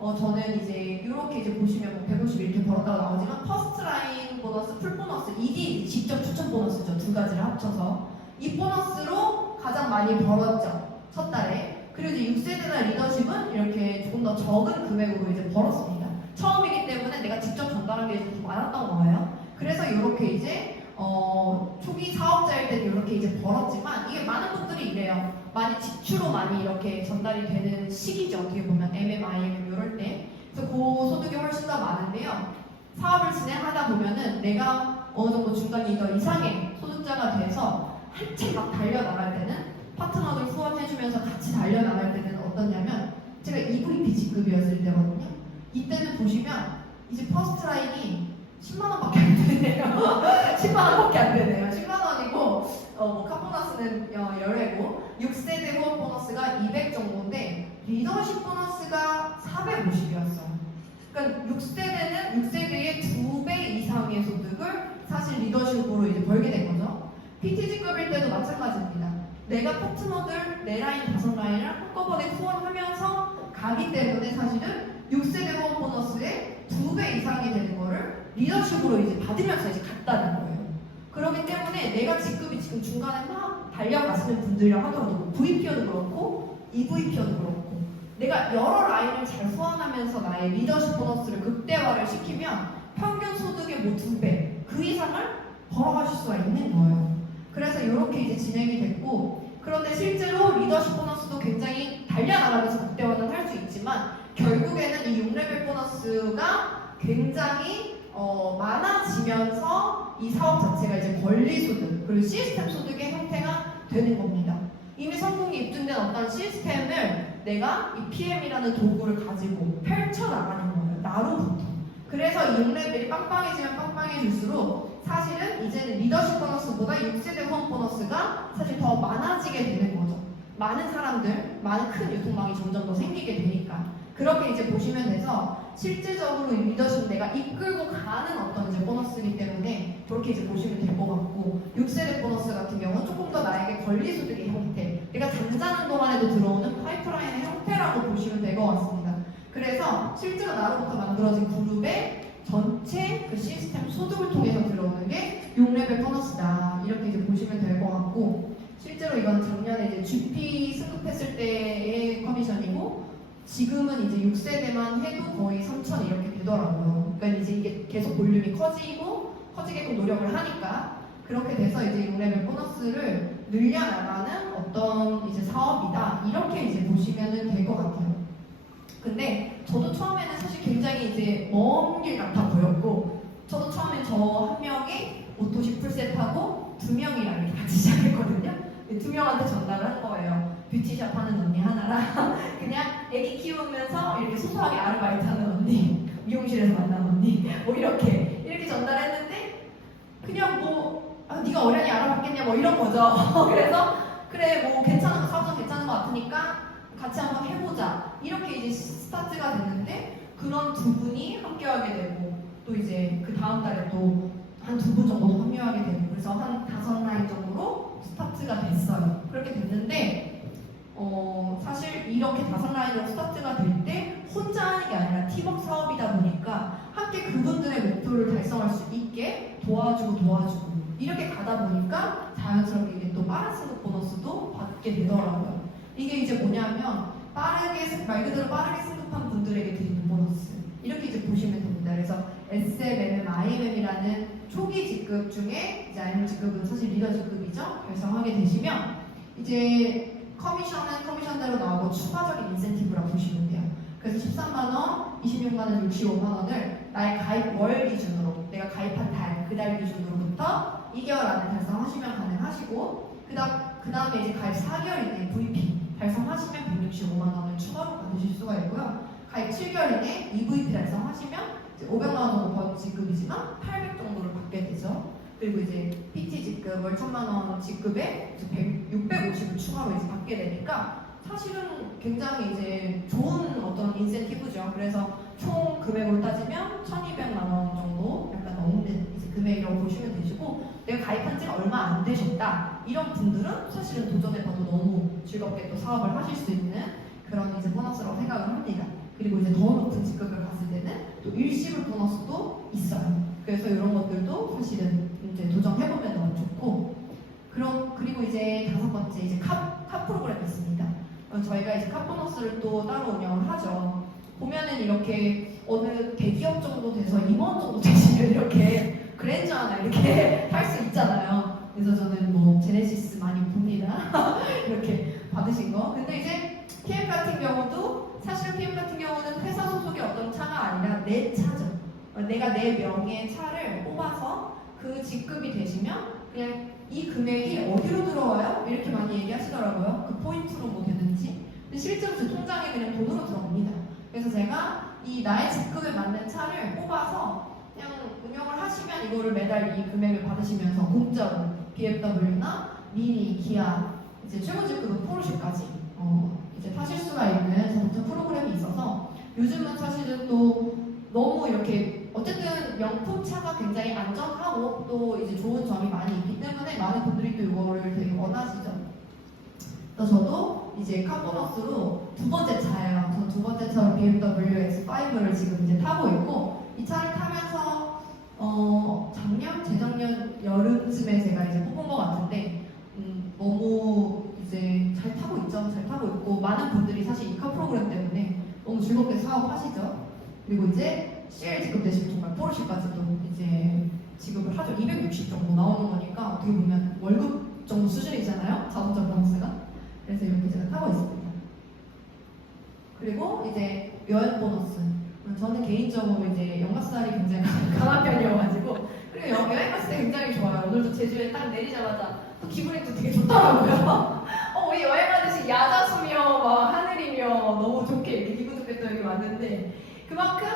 저는 이제 이렇게 이제 보시면 뭐 150 이렇게 벌었다고 나오지만 퍼스트 라인 보너스, 풀 보너스, 이게 직접 추천 보너스죠. 두 가지를 합쳐서 이 보너스로 가장 많이 벌었죠. 첫 달에. 그리고 이제 6세대나 리더십은 이렇게 조금 더 적은 금액으로 이제 벌었습니다. 처음이기 때문에 내가 직접 전달한 게 좀 많았던 거예요. 그래서 이렇게 이제 초기 사업자일 때도 이렇게 이제 벌었지만 이게 많은 분들이 이래요. 많이 지출로 많이 이렇게 전달이 되는 시기죠. 어떻게 보면 IMM 이럴 때. 그래서 그 소득이 훨씬 더 많은데요. 사업을 진행하다 보면은 내가 어느 정도 중간 리더 이상의 소득자가 돼서 한참 막 달려나갈 때는 파트너들 후원해주면서 같이 달려나갈 때는 어떠냐면 제가 EVP 직급이었을 때거든요. 이때는 보시면 이제 퍼스트 라인이 10만원밖에 안 되네요. 10만원밖에 안 되네요. 10만원이고 뭐 카보너스는 10회고 6세대 후원 보너스가 200 정도인데 리더십 보너스가 450이었어요. 그러니까 6세대의 2배 이상의 소득을 사실 리더십으로 이제 벌게 된 거죠. PTG급일 때도 마찬가지입니다. 내가 파트너들 4라인, 5라인을 한꺼번에 후원하면서 가기 때문에 사실은 6세대 후원 보너스의 2배 이상이 되는 거를 리더십으로 이제 받으면서 이제 갔다는 거예요. 그렇기 때문에 내가 직급이 지금 중간에 막 달려가시는 분들이랑 하더라도 VP여도 그렇고 EVP여도 그렇고 내가 여러 라인을 잘 후원하면서 나의 리더십 보너스를 극대화를 시키면 평균 소득의 뭐 2배 그 이상을 벌어가실 수가 있는 거예요. 그래서 이렇게 이제 진행이 됐고 그런데 실제로 리더십 보너스도 굉장히 달려나가면서 극대화는 할 수 있지만 결국에는 이 6레벨 보너스가 굉장히 많아지면서 이 사업 자체가 이제 권리소득 그리고 시스템 소득의 형태가 되는 겁니다. 이미 성공이 입증된 어떤 시스템을 내가 이 PM이라는 도구를 가지고 펼쳐나가는 거예요. 나로부터. 그래서 이 6레벨이 빵빵해지면 빵빵해질수록 사실은 이제는 리더십 보너스보다 6세대 후원 보너스가 사실 더 많아지게 되는 거죠. 많은 사람들, 많은 큰 유통망이 점점 더 생기게 되니까. 그렇게 이제 보시면 돼서 실질적으로 리더십 내가 이끌고 가는 어떤 이제 보너스이기 때문에 그렇게 이제 보시면 될 것 같고 6세대 보너스 같은 경우는 조금 더 나에게 권리소득의 형태 내가 잠자는 동안에도 들어오는 파이프라인의 형태라고 보시면 될 것 같습니다. 그래서 실제로 나로부터 만들어진 그룹의 전체 그 시스템 소득을 통해서 들어오는 게 6레벨 보너스다 이렇게 이제 보시면 될 것 같고 실제로 이건 작년에 이제 GP 승급했을 때의 커미션이고 지금은 이제 6세대만 해도 거의 3천 이렇게 되더라고요. 그러니까 이제 이게 계속 볼륨이 커지게끔 노력을 하니까 그렇게 돼서 이제 6레벨 보너스를 늘려나가는 어떤 이제 사업이다 이렇게 이제 보시면 될 것 같아요. 근데 저도 처음에는 사실 굉장히 이제 먼 길 같아 보였고 저도 처음엔 저 한 명이 옷도시 풀셋하고 2명이랑 같이 시작했거든요. 2명한테 전달을 한 거예요. 뷰티샵 하는 언니 하나랑 그냥 애기 키우면서 이렇게 소소하게 아르바이트 하는 언니 미용실에서 만난 언니 뭐 이렇게 전달했는데 그냥 뭐 네가 어련히 알아봤겠냐 뭐 이런 거죠. 그래서 그래 뭐 괜찮은 거 사업장 괜찮은 거 같으니까 같이 한번 해보자 이렇게 이제 스타트가 됐는데 그런 두 분이 함께하게 되고 또 이제 그 다음 달에 또 한 2분 정도 합류하게 되고 그래서 한 5라인 정도로 스타트가 됐어요. 그렇게 됐는데 사실 이렇게 5라인으로 스타트가 될 때 혼자 하는 게 아니라 팀워크 사업이다 보니까 함께 그분들의 목표를 달성할 수 있게 도와주고 이렇게 가다 보니까 자연스럽게 이게 또 빠른 승급 보너스도 받게 되더라고요. 이게 이제 뭐냐면 빠르게 말 그대로 빠르게 승급한 분들에게 드리는 보너스 이렇게 이제 보시면 됩니다. 그래서 SMMM, IMM이라는 초기 직급 중에 이제 IMM 직급은 사실 리더 직급이죠. 달성하게 되시면 이제 커미션은 커미션대로 나오고 추가적인 인센티브라 보시면 돼요. 그래서 13만 원, 26만 원, 65만 원을 나의 가입 월 기준으로 내가 가입한 달, 그 달 기준으로부터 2개월 안에 달성하시면 가능하시고 그 다음에 이제 가입 4개월 이내에 VP 달성하시면 165만 원을 추가로 받으실 수가 있고요. 가입 7개월 이내 EVP 달성하시면 이제 500만 원 정도 번 직급이지만 800 정도를 받게 되죠. 그리고 이제 PT 직급 월 1000만 원 직급에 이제 650을 추가로 이제 받게 되니까 사실은 굉장히 이제 좋은 어떤 인센티브죠. 그래서 총 금액으로 따지면 1200만 원 정도 약간 넘는 이제 금액이라고 보시면 되시고 내가 가입한 지가 얼마 안 되셨다 이런 분들은 사실은 도전해봐도 너무 즐겁게 또 사업을 하실 수 있는 그런 이제 보너스라고 생각을 합니다. 그리고 이제 더 높은 직급을 갔을 때는 또 일시불 보너스도 있어요. 그래서 이런 것들도 사실은 이제 도전해보면 너무 좋고 그리고 이제 다섯 번째 이제 카 프로그램이 있습니다. 저희가 이제 카 보너스를 또 따로 운영을 하죠. 보면은 이렇게 어느 대기업 정도 돼서 임원 정도 되시면 이렇게 그랜저 하나 이렇게 할 수 있잖아요. 그래서 저는 뭐 제네시스 많이 봅니다. 이렇게 받으신 거. 근데 이제 PM 같은 경우도 사실 PM 같은 경우는 회사 소속의 어떤 차가 아니라 내 차죠. 내가 내 명의의 차를 뽑아서 그 직급이 되시면 그냥 이 금액이 어디로 들어와요? 이렇게 많이 얘기하시더라고요. 그 포인트로 뭐 되는지. 근데 실제로 제 통장에 그냥 돈으로 들어옵니다. 그래서 제가 이 나의 직급에 맞는 차를 뽑아서 그냥 운영을 하시면 이거를 매달 이 금액을 받으시면서 공짜로 BMW나 미니, 기아, 이제 최고 직급은 포르쉐까지 이제 타실 수가 있는 자동차 프로그램이 있어서 요즘은 사실은 또 너무 이렇게 어쨌든 명품차가 굉장히 안전하고 또 이제 좋은 점이 많이 있기 때문에 많은 분들이 또 이거를 되게 원하시죠. 그래서 저도 이제 카 보너스로 두 번째 차예요. 저 두 번째 차로 BMW X5를 지금 이제 타고 있고 이 차를 타면서 작년, 재작년 여름쯤에 제가 이제 뽑은 것 같은데 너무 이제 잘 타고 있죠. 잘 타고 있고 많은 분들이 사실 이 카 프로그램 때문에 너무 즐겁게 사업하시죠. 그리고 이제 CL 직급 되시면 정말 포르쉐까지도 이제 지급을 하죠. 260 정도 나오는 거니까 어떻게 보면 월급 정도 수준이잖아요. 자동차 보너스가. 그래서 이렇게 제가 타고 있습니다. 그리고 이제 여행 보너스. 저는 개인적으로 이제 연가살이 굉장히 강한 편이어가지고 그리고 여행 갔을 때 굉장히 좋아요. 오늘도 제주에 딱 내리자마자 또 기분이 또 되게 좋더라고요. 우리 여행 가듯이 야자수며 막 하늘이며 너무 좋게 이렇게 기분 좋게 또 여기 왔는데 그만큼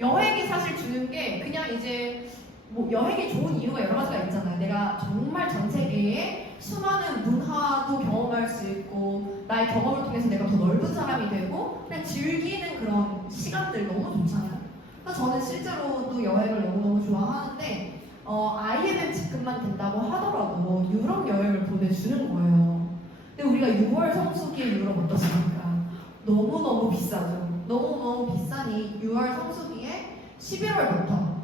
여행이 사실 주는 게 그냥 이제 뭐 여행이 좋은 이유가 여러 가지가 있잖아요. 내가 정말 전 세계의 수많은 문화도 경험할 수 있고 나의 경험을 통해서 내가 더 넓은 사람이 되고 그냥 즐기는 그런 시간들 너무 좋잖아요. 그래서 저는 실제로도 여행을 너무너무 좋아하는데 IMM 직급만 된다고 하더라도 유럽 여행을 보내주는 거예요. 근데 우리가 6월 성수기에 유럽 어떻습니까? 너무너무 비싸죠. 너무너무 비싸니 6월 성수기에 11월부터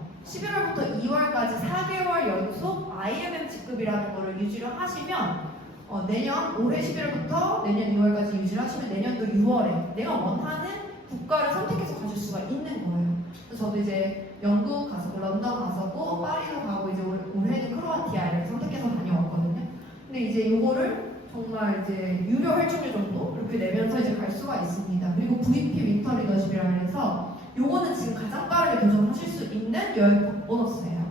2월까지 4개월 연속 IMM 직급이라는 거를 유지를 하시면 올해 11월부터 내년 2월까지 유지를 하시면 내년도 6월에 내가 원하는 국가를 선택해서 가실 수가 있는 거예요. 그래서 저도 이제 영국 가서고 런던 가서고 파리도 가고 이제 올해는 크로아티아를 선택해서 다녀왔거든요. 근데 이제 요거를 정말 이제 유료 할증률 정도 이렇게 내면서 이제 갈 수가 있습니다. 그리고 VP 윈터 리더십이라 해서 요거는 지금 가장 빠르게 도전하실 수 있는 여행 보너스예요.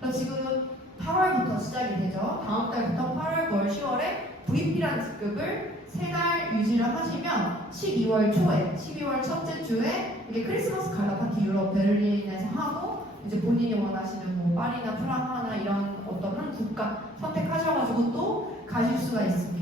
그래서 지금 8월부터 시작이 되죠. 다음 달부터 8월, 9월, 10월에 VP라는 직급을 3달 유지를 하시면 12월 초에, 12월 첫째 주에 이게 크리스마스 갈라 파티 유럽 베를린에서 하고 이제 본인이 원하시는 뭐 파리나 프라하나 이런 어떤 한 국가 선택하셔가지고 또 가실 수가 있습니다.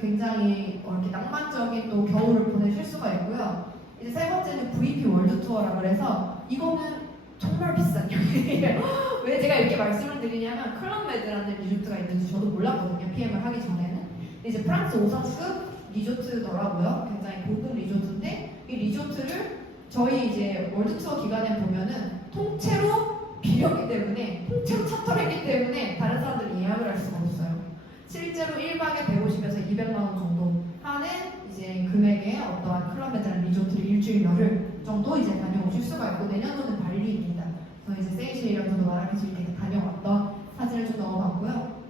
굉장히 이렇게 낭만적인 또 겨울을 보내실 수가 있고요. 이제 세 번째는 VP 월드 투어라고 그래서 이거는 정말 비싼 여행이에요. 왜 제가 이렇게 말씀을 드리냐면 클럽메드라는 리조트가 있는지 저도 몰랐거든요. PM을 하기 전에는. 근데 이제 프랑스 5성급 리조트더라고요. 굉장히 고급 리조트인데 이 리조트를 저희 이제 월드 투어 기간에 보면은 통째로 빌렸기 때문에 통째로 차터했기 때문에 다른 사람들이 예약을 할 수가 없어요. 실제로 1박에 150에서 200만 원 정도 하는 이제 금액의 어떠한 풀라베드라는 리조트를 일주일 열흘 정도 이제 다녀오실 수가 있고, 내년도는 발리입니다. 그래서 이제 세이셸이라고도 마라케시 이렇게 다녀왔던 사진을 좀 넣어봤고요.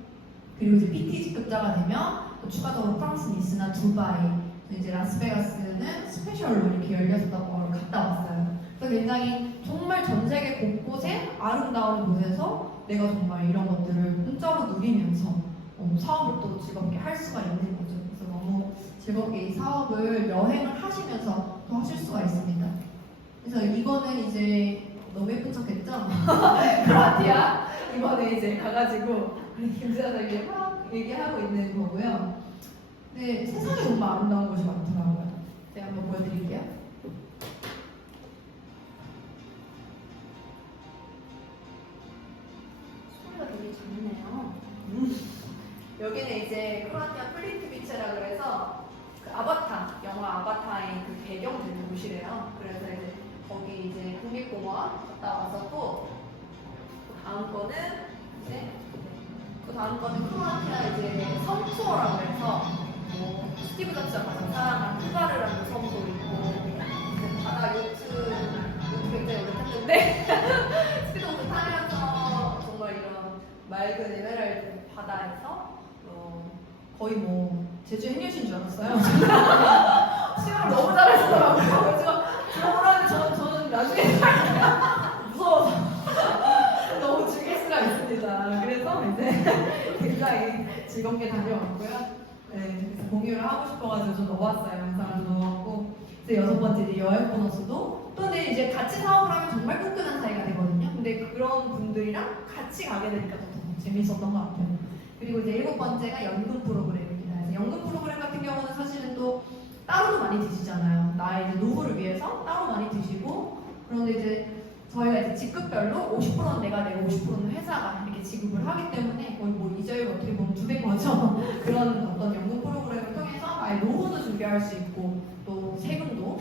그리고 이제 PT급자가 되면 또 추가적으로 프랑스 니스나 두바이, 이제 라스베가스는 스페셜로 이렇게 열렸었던 걸 갔다 왔어요. 그래서 굉장히 정말 전 세계 곳곳에 아름다운 곳에서 내가 정말 이런 것들을 공짜로 누리면서 사업을 또 즐겁게 할 수가 있는 거죠. 그래서 너무 즐겁게 이 사업을 여행을 하시면서 또 하실 수가 있습니다. 그래서 이거는 이제 너무 예쁜 척 했죠? 크로아티아 이번에 이제 가가지고 김지아들에게 막 얘기하고 있는 거고요. 근데 세상에 정말 아름다운 곳이 많더라고요. 제가 한번 보여드릴게요. 소리가 되게 좋네요. 여기는 이제 크로아티아 플리트 비체라 그래서 그 아바타, 영화 아바타의 그 배경되는 곳이래요. 그래서 이제 거기 이제 국립공원 갔다 와서 또 다음 거는 이제 그 다음 거는 크로아티아 이제 섬 투어라고 해서 뭐 스티브 잡스가 가장 사랑하는 푸가르라는 섬도 있고 이제 바다 요트 굉장히 오래 탔는데 스피드보트 타면서 정말 이런 맑은 에메랄드 바다에서 거의 뭐 제주 해녀신 줄 알았어요. 수영을 너무 잘하시더라고요. 그래서 들어보라는데 저는 나중에 무서워서 너무 죽일 수가 있습니다. 그래서 이제 굉장히 즐겁게 다녀왔고요. 네, 그래서 공유를 하고 싶어가지고 좀 넣어왔어요. 영상을 좀 넣어왔고. 그래서 여섯 번째 이제 여행 보너스도 또 근데 이제 같이 사업을 하면 정말 끈끈한 사이가 되거든요. 근데 그런 분들이랑 같이 가게 되니까 더 재밌었던 것 같아요. 그리고 이제 일곱 번째가 연금 프로그램입니다. 그래서 연금 프로그램 같은 경우는 사실은 또 따로도 많이 드시잖아요. 나의 이제 노후를 위해서 따로 많이 드시고, 그런데 이제 저희가 이제 직급별로 50%는 내가 내고 50%는 회사가 이렇게 지급을 하기 때문에 거의 뭐 이자율 어떻게 보면 2배인 거죠. 그런 어떤 연금 프로그램을 통해서 나의 노후도 준비할 수 있고 또 세금도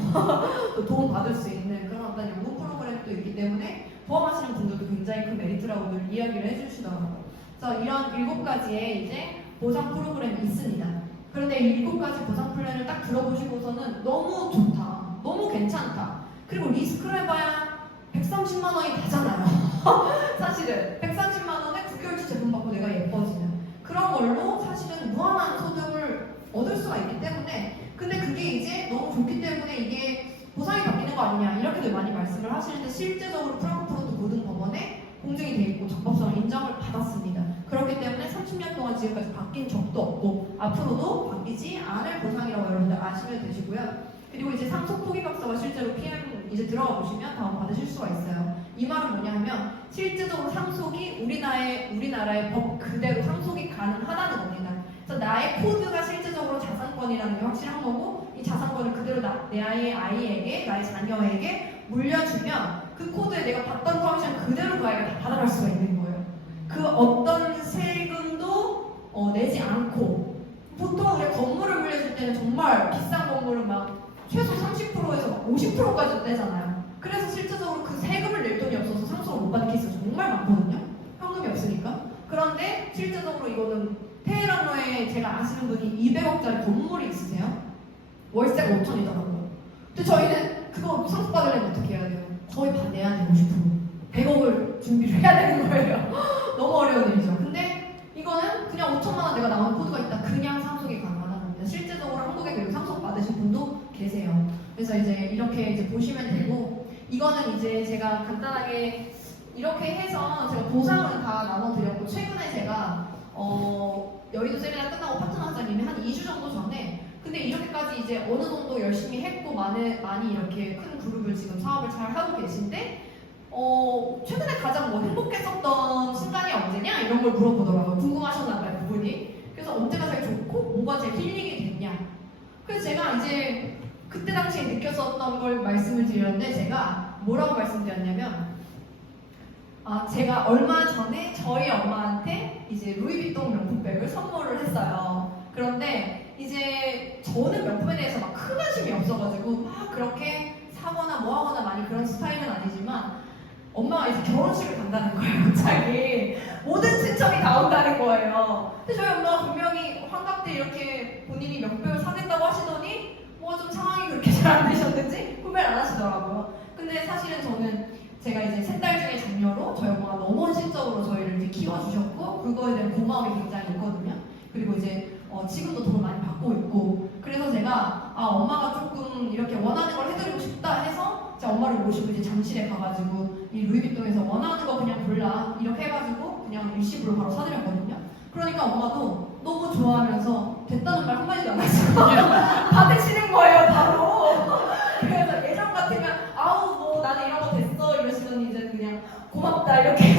또 도움 받을 수 있는 그런 어떤 연금 프로그램도 있기 때문에 보험하시는 분들도 굉장히 큰 메리트라고 늘 이야기를 해주시더라고요. 그래서 이런 7가지의 이제 보상 프로그램이 있습니다. 그런데 이 7가지 보상 플랜을 딱 들어보시고서는 너무 좋다, 너무 괜찮다, 그리고 리스크를 해봐야 130만 원이 되잖아요. 사실은 130만 원에 9개월치 제품 받고 내가 예뻐지는 그런 걸로 사실은 무한한 소득을 얻을 수가 있기 때문에, 근데 그게 이제 너무 좋기 때문에 이게 보상이 바뀌는 거 아니냐 이렇게들 많이 말씀을 하시는데, 실제적으로 프랑크푸르트 고등법원에 공증이 돼 있고 적법성을 인정을 받았습니다. 그렇기 때문에 30년 동안 지금까지 바뀐 적도 없고 앞으로도 바뀌지 않을 보상이라고 여러분들 아시면 되시고요. 그리고 이제 상속 포기각서가 실제로 PM 이제 들어가 보시면 다운 받으실 수가 있어요. 이 말은 뭐냐 하면 실제적으로 상속이 우리나라의 법 그대로 상속이 가능하다는 겁니다. 그래서 나의 코드가 실제적으로 자산권이라는 게 확실한 거고, 이 자산권을 그대로 내 아이에게, 나의 자녀에게 물려주면 그 코드에 내가 받던 커미션 그대로 그 아이가 다 받아갈 수가 있는 거예요. 그 어떤 세금도 내지 않고, 보통 우리가 건물을 물려줄 때는 정말 비싼 건물은 막 최소 30%에서 막 50%까지 떼잖아요. 그래서 실제적으로 그 세금을 낼 돈이 없어서 상속을 못 받는 케이스가 정말 많거든요. 현금이 없으니까. 그런데 실제적으로 이거는 테헤란로에 제가 아시는 분이 200억짜리 건물이 있으세요. 월세가 5천이더라고요. 근데 저희는 그거 상속받으려면 어떻게 해야 돼요? 거의 다 내야 돼요. 50%. 100억을 준비를 해야 되는 거예요. 너무 어려운 일이죠. 근데 이거는 그냥 5천만 원 내가 나온 코드가 있다, 그냥 상속이 가능하다는 겁니다. 실제적으로 한국에 그리고 상속 받으신 분도 계세요. 그래서 이제 이렇게 이제 보시면 되고, 이거는 이제 제가 간단하게 이렇게 해서 제가 보상은 다 나눠드렸고, 최근에 제가 여의도 세미나 끝나고 파트너 사장님이 한 2주 정도 전에, 근데 이렇게까지 이제 어느 정도 열심히 했고 많이 이렇게 큰 그룹을 지금 사업을 잘 하고 계신데 최근에 가장 뭐 행복했었던 순간이 언제냐 이런 걸 물어보더라고요. 궁금하셨나봐요, 그분이. 그래서 언제가 제일 좋고 뭐가 제일 힐링이 됐냐. 그래서 제가 이제 그때 당시에 느꼈었던 걸 말씀을 드렸는데, 제가 뭐라고 말씀드렸냐면, 제가 얼마 전에 저희 엄마한테 이제 루이비통 명품백을 선물을 했어요. 그런데 이제 저는 명품에 대해서 막 큰 관심이 없어가지고 막 그렇게 사거나 뭐 하거나 많이 그런 스타일은 아니지만, 엄마가 이제 결혼식을 간다는 거예요. 갑자기 모든 친척이 다 온다는 거예요. 근데 저희 엄마가 분명히 환갑 때 이렇게 본인이 명품백을 사겠다고 하시더니 뭐 좀 상황이 그렇게 잘 안 답변을 안 하시더라고요. 근데 사실은 저는 제가 이제 세 딸 중에 장녀로 저희 엄마가 너무 헌신적으로 저희를 이제 키워주셨고 그거에 대한 고마움이 굉장히 있거든요. 그리고 이제 지금도 돈을 많이 받고 있고 그래서 제가 엄마가 조금 이렇게 원하는 걸 해드리고 싶다 해서 제 엄마를 모시고 이제 잠실에 가가지고 이 루이비통에서 원하는 거 그냥 골라 이렇게 해가지고 그냥 일시불로 바로 사드렸거든요. 그러니까 엄마도 너무 좋아하면서 됐다는 말 한마디도 안 하시고 받으시는 거예요 바로. 그래서 예전 같으면 아우 뭐 나는 이런 거 됐어 이러시더니 이제 그냥 고맙다 이렇게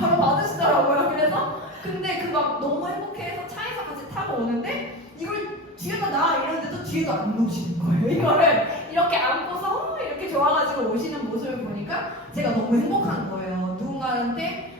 바로 받으시더라고요. 그래서 근데 그 막 너무 행복해서 차에서 같이 타고 오는데 이걸 뒤에다 놔 이러는데도 뒤에도 안 놓으시는 거예요. 이거를 이렇게 안고서 이렇게 좋아가지고 오시는 모습을 보니까 제가 너무 행복한 거예요. 누군가한테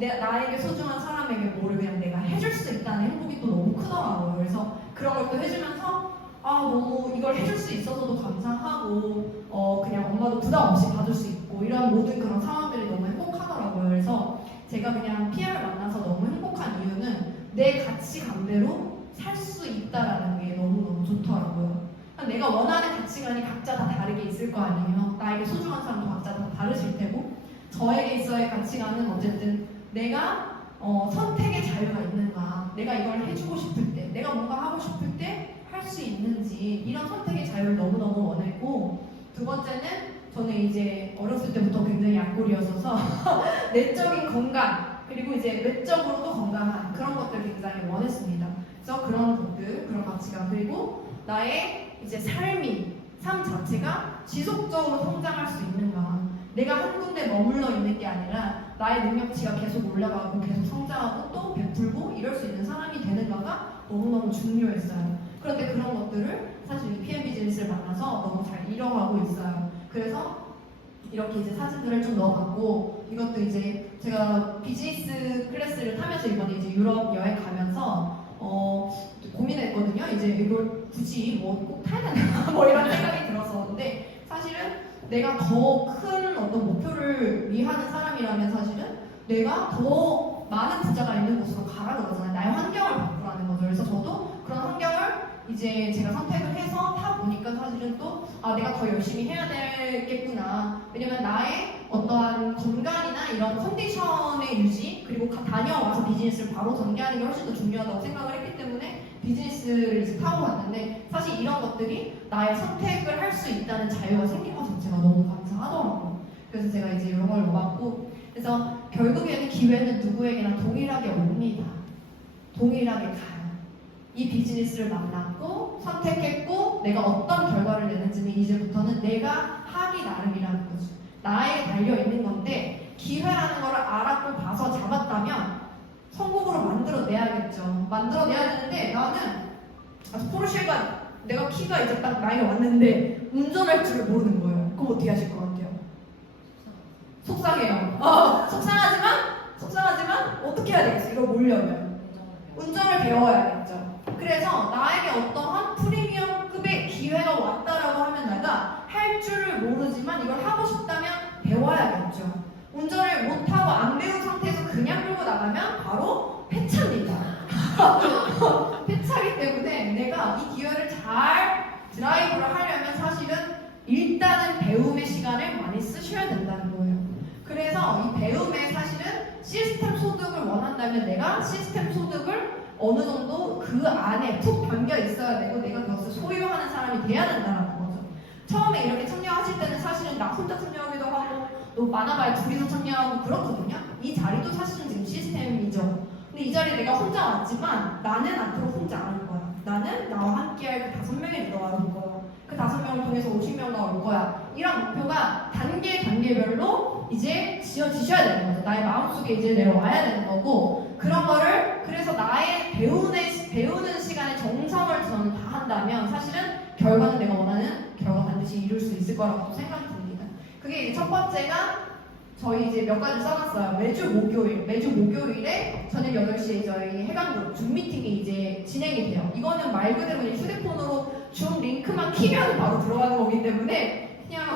나에게 소중한 사람에게 뭐를 그냥 내가 해줄 수 있다는 행복이 또 너무 크더라고요. 그래서 그런 걸 또 해주면서 너무 이걸 해줄 수 있어서도 감사하고 그냥 엄마도 부담 없이 받을 수 있고 이런 모든 그런 상황들이 너무 행복하더라고요. 그래서 제가 그냥 PR을 만나서 너무 행복한 이유는 내 가치관대로 살 수 있다라는 게 너무너무 좋더라고요. 내가 원하는 가치관이 각자 다 다르게 있을 거 아니에요. 나에게 소중한 사람도 각자 다 다르실 테고 저에게 있어의 가치관은 어쨌든 내가 선택의 자유가 있는가, 내가 이걸 해주고 싶을 때, 내가 뭔가 하고 싶을 때 할 수 있는지 이런 선택의 자유를 너무너무 원했고 두 번째는 저는 이제 어렸을 때부터 굉장히 약골이었어서 내적인 건강 그리고 이제 외적으로도 건강한 그런 것들 굉장히 원했습니다. 그래서 그런 것들, 그런 가치관 그리고 나의 이제 삶 자체가 지속적으로 성장할 수 있는가 내가 한 군데 머물러 있는 게 아니라 나의 능력치가 계속 올라가고 계속 성장하고 또 베풀고 이럴 수 있는 사람이 되는가가 너무너무 중요했어요. 그런데 그런 것들을 사실 이 PM 비즈니스를 만나서 너무 잘 이뤄가고 있어요. 그래서 이렇게 이제 사진들을 좀 넣어봤고 이것도 이제 제가 비즈니스 클래스를 타면서 이번에 이제 유럽 여행 가면서 고민했거든요. 이제 이걸 굳이 뭐 꼭 타야 되나 뭐 이런 생각이 들었었는데 사실은 내가 더 큰 어떤 목표를 위하는 사람이라면 사실은 내가 더 많은 부자가 있는 곳으로 가라 그러잖아요. 나의 환경을 바꾸라는 거죠. 그래서 저도 그런 환경을 이제 제가 선택을 해서 타 보니까 사실은 또 내가 더 열심히 해야 되겠구나. 왜냐면 나의 어떠한 건강이나 이런 컨디션의 유지 그리고 다녀와서 비즈니스를 바로 전개하는 게 훨씬 더 중요하다고 생각을 했기 때문에 비즈니스를 이제 타고 갔는데 사실 이런 것들이 나의 선택을 할 수 있다는 자유가 생긴 것 자체가 너무 감사하더라고요. 그래서 제가 이제 이런 걸 넣어봤고 그래서 결국에는 기회는 누구에게나 동일하게 옵니다. 동일하게 가요. 이 비즈니스를 만났고 선택했고 내가 어떤 결과를 내는지는 이제부터는 내가 하기 나름이라는 거죠. 나에게 달려있는 건데 기회라는 걸 알았고 봐서 잡았다면 성공으로 만들어내야겠죠. 만들어내야 되는데 나는 포르쉐가 내가 키가 이제 딱 나이가 왔는데 운전할 줄을 모르는 거예요. 그럼 어떻게 하실 것 같아요? 속상해요. 속상하지만 어떻게 해야 되겠어요? 이거 모르려면 운전을 배워야겠죠. 그래서 나에게 어떠한 프리미엄급의 기회가 왔다라고 하면 내가 할 줄을 모르지만 이걸 하고 싶다면 배워야겠죠. 운전을 못하고 안 배운 상태에서 그냥 끌고 나가면 바로 폐차입니다. 폐차기 때문에 내가 이 기회를 잘 드라이브를 하려면 사실은 일단은 배움의 시간을 많이 쓰셔야 된다는 거예요. 그래서 이 배움에 사실은 시스템 소득을 원한다면 내가 시스템 소득을 어느 정도 그 안에 푹 담겨 있어야 되고 내가 그것을 소유하는 사람이 돼야 된다는 거죠. 처음에 이렇게 참여하실 때는 사실은 나 혼자 참여하기도 하고 또 많아봐야 둘이서 참여하고 그렇거든요. 이 자리도 사실은 지금 시스템이죠. 근데 이 자리에 내가 혼자 왔지만 나는 앞으로 혼자 안 올 거야. 나는 나와 함께할 그 5명이 들어와 올 거야. 그 5명을 통해서 50명가 올 거야. 이런 목표가 단계별로 이제 지어지셔야 되는 거죠. 나의 마음속에 이제 내려와야 되는 거고 그런 거를 그래서 나의 배우는 시간에 정성을 저는 다 한다면 사실은 결과는 내가 원하는 결과 반드시 이룰 수 있을 거라고 생각이 듭니다. 그게 이제 첫 번째가 저희 이제 몇 가지 써놨어요. 매주 목요일에 저녁 8시에 저희 해강그룹 줌 미팅이 이제 진행이 돼요. 이거는 말 그대로 그냥 휴대폰으로 줌 링크만 키면 바로 들어가는 거기 때문에 그냥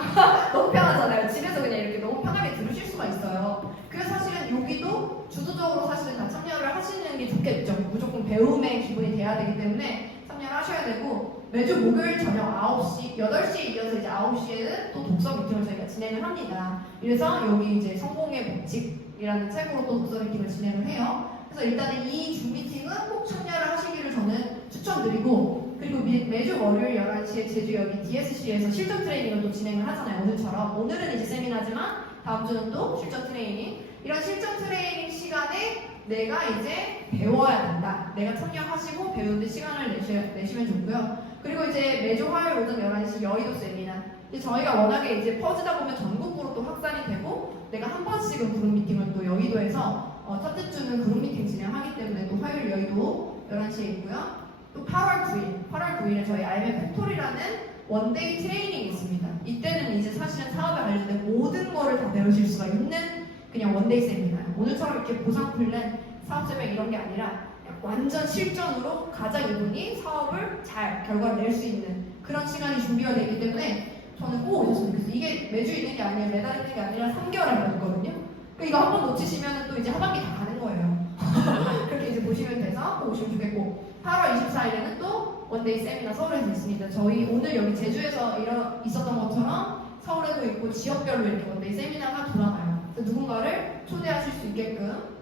너무 편하잖아요. 집에서 그냥 이렇게 너무 편하게 들으실 수가 있어요. 그래서 사실은 여기도 주도적으로 사실은 다 참여를 하시는 게 좋겠죠. 무조건 배움의 기분이 돼야 되기 때문에 참여를 하셔야 되고 매주 목요일 저녁 9시, 8시에 이어서 이제 9시에는 또 독서 미팅을 저희가 진행을 합니다. 그래서 여기 이제 성공의 법칙이라는 책으로 또 독서 미팅을 진행을 해요. 그래서 일단은 이 줌 미팅은 꼭 참여를 하시기를 저는 추천드리고, 그리고 매주 월요일 11시에 제주 여기 DSC에서 실전 트레이닝을 또 진행을 하잖아요. 오늘처럼. 오늘은 이제 세미나지만 다음 주는 또 실전 트레이닝. 이런 실전 트레이닝 시간에 내가 이제 배워야 된다. 내가 참여하시고 배우는데 시간을 내시면 좋고요. 그리고 이제 매주 화요일 오전 11시 여의도 세미나. 이제 저희가 워낙에 이제 퍼지다 보면 전국구로 또 확산이 되고, 내가 한 번씩은 그룹 미팅을 또 여의도에서 첫째 주는 그룹 미팅 진행하기 때문에 또 화요일 여의도 11시에 있고요. 또 8월 9일에 저희 알베 팩토리라는 원데이 트레이닝이 있습니다. 이때는 이제 사실은 사업에 관련된 모든 거를 다 배우실 수가 있는 그냥 원데이 세미나예요. 오늘처럼 이렇게 보상 플랜, 사업 설명 이런 게 아니라 완전 실전으로 가장 이분이 사업을 잘 결과를 낼 수 있는 그런 시간이 준비가 되어 있기 때문에 저는 꼭 오셨으면 좋겠어요. 이게 매주 있는 게 아니라 매달 있는 게 아니라 3개월에 걸리거든요. 이거 한 번 놓치시면 또 이제 하반기 다 가는 거예요. 그렇게 이제 보시면 돼서 꼭 오시면 좋겠고, 8월 24일에는 또 원데이 세미나 서울에서 있습니다. 저희 오늘 여기 제주에서 있었던 것처럼 서울에도 있고 지역별로 이렇게 원데이 세미나가 돌아가요. 그래서 누군가를 초대하실 수 있게끔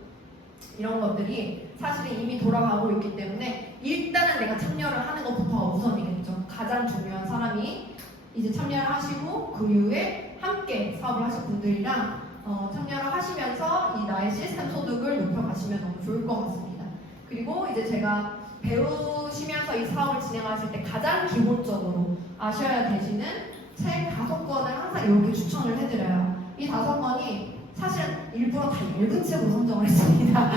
이런 것들이 사실은 이미 돌아가고 있기 때문에 일단은 내가 참여를 하는 것부터가 우선이겠죠. 가장 중요한 사람이 이제 참여를 하시고 그 이후에 함께 사업을 하실 분들이랑 참여를 하시면서 이 나의 시스템 소득을 높여가시면 너무 좋을 것 같습니다. 그리고 이제 제가 배우시면서 이 사업을 진행하실 때 가장 기본적으로 아셔야 되시는 책 5권을 항상 이렇게 추천을 해드려요. 이 5권이 사실은 일부러 다 얇은 책으로 선정을 했습니다.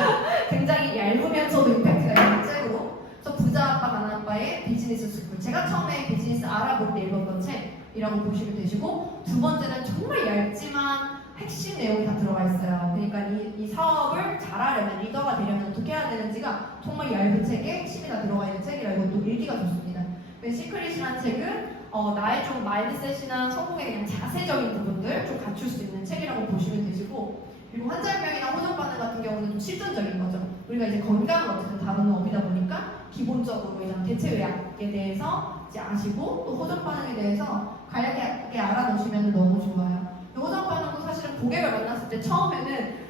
굉장히 얇으면서도 임팩트가 있는 책으로. 그래서 부자 아빠 가난 아빠의 비즈니스 스쿨. 제가 처음에 비즈니스 알아볼 때 읽었던 책이라고 보시면 되시고, 두 번째는 정말 얇지만 핵심 내용이 다 들어가 있어요. 그러니까 이 사업을 잘하려면, 리더가 되려면 어떻게 해야 되는지가 정말 얇은 책에 핵심이 다 들어가 있는 책이라 이것도 읽기가 좋습니다. 시크릿이라는 책은 나의 좀 마인드셋이나 성공의 그냥 자세적인 부분들 좀 갖출 수 있는 책이라고 보시면 되시고, 그리고 환절병이나 호전 반응 같은 경우는 좀 실전적인 거죠. 우리가 이제 건강을 어쨌든 다루는 업이다 보니까 기본적으로 이런 대체의학에 대해서 이제 아시고, 또 호전 반응에 대해서 간략하게 알아놓으시면 너무 좋아요. 호전 반응도 사실은 고객을 만났을 때 처음에는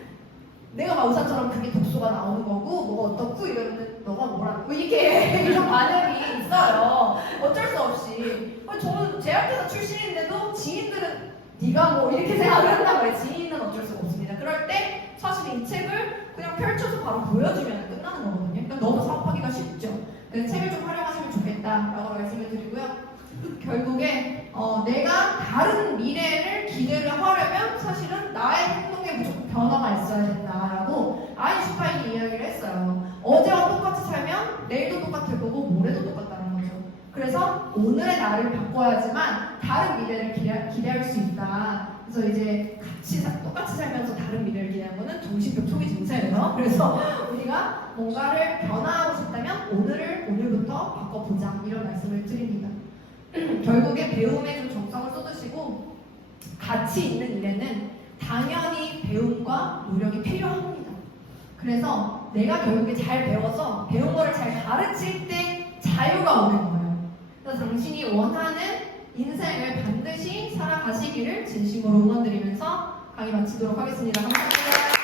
내가 막 의사처럼 그게 독소가 나오는 거고 뭐가 어떻고 이러면 너가 뭐라고 이렇게 이런 반응이 있어요. 어쩔 수 없이. 저는 제약회사 출신인데도 지인들은 네가 뭐 이렇게 생각을 한단 말이에요. 지인은 어쩔 수가 없습니다. 그럴 때 사실 이 책을 그냥 펼쳐서 바로 보여주면 끝나는 거거든요. 그러니까 너무 사업하기가 쉽죠. 그래서 책을 좀 활용하시면 좋겠다라고 말씀을 드리고요. 결국에 내가 다른 미래를 기대를 하려면 사실은 나의 행동에 무조건 변화가 있어야 된다라고 아인슈타인이 이야기를 했어요. 어제와 똑같이 살면 내일도 똑같을 거고 모레도 똑같다는 거죠. 그래서 오늘의 나를 바꿔야지만 다른 미래를 기대할 수 있다. 그래서 이제 똑같이 살면서 다른 미래를 기대하는 거는 정신적 초기 증세예요. 그래서 우리가 뭔가를 변화하고 싶다면 오늘부터 바꿔보자, 이런 말씀을 드립니다. 결국에 배움에 좀 정성을 쏟으시고 가치 있는 일에는 당연히 배움과 노력이 필요합니다. 그래서 내가 결국에 잘 배워서 배운 거를 잘 가르칠 때 자유가 오는 거예요. 그래서 당신이 원하는 인생을 반드시 살아가시기를 진심으로 응원드리면서 강의 마치도록 하겠습니다. 감사합니다.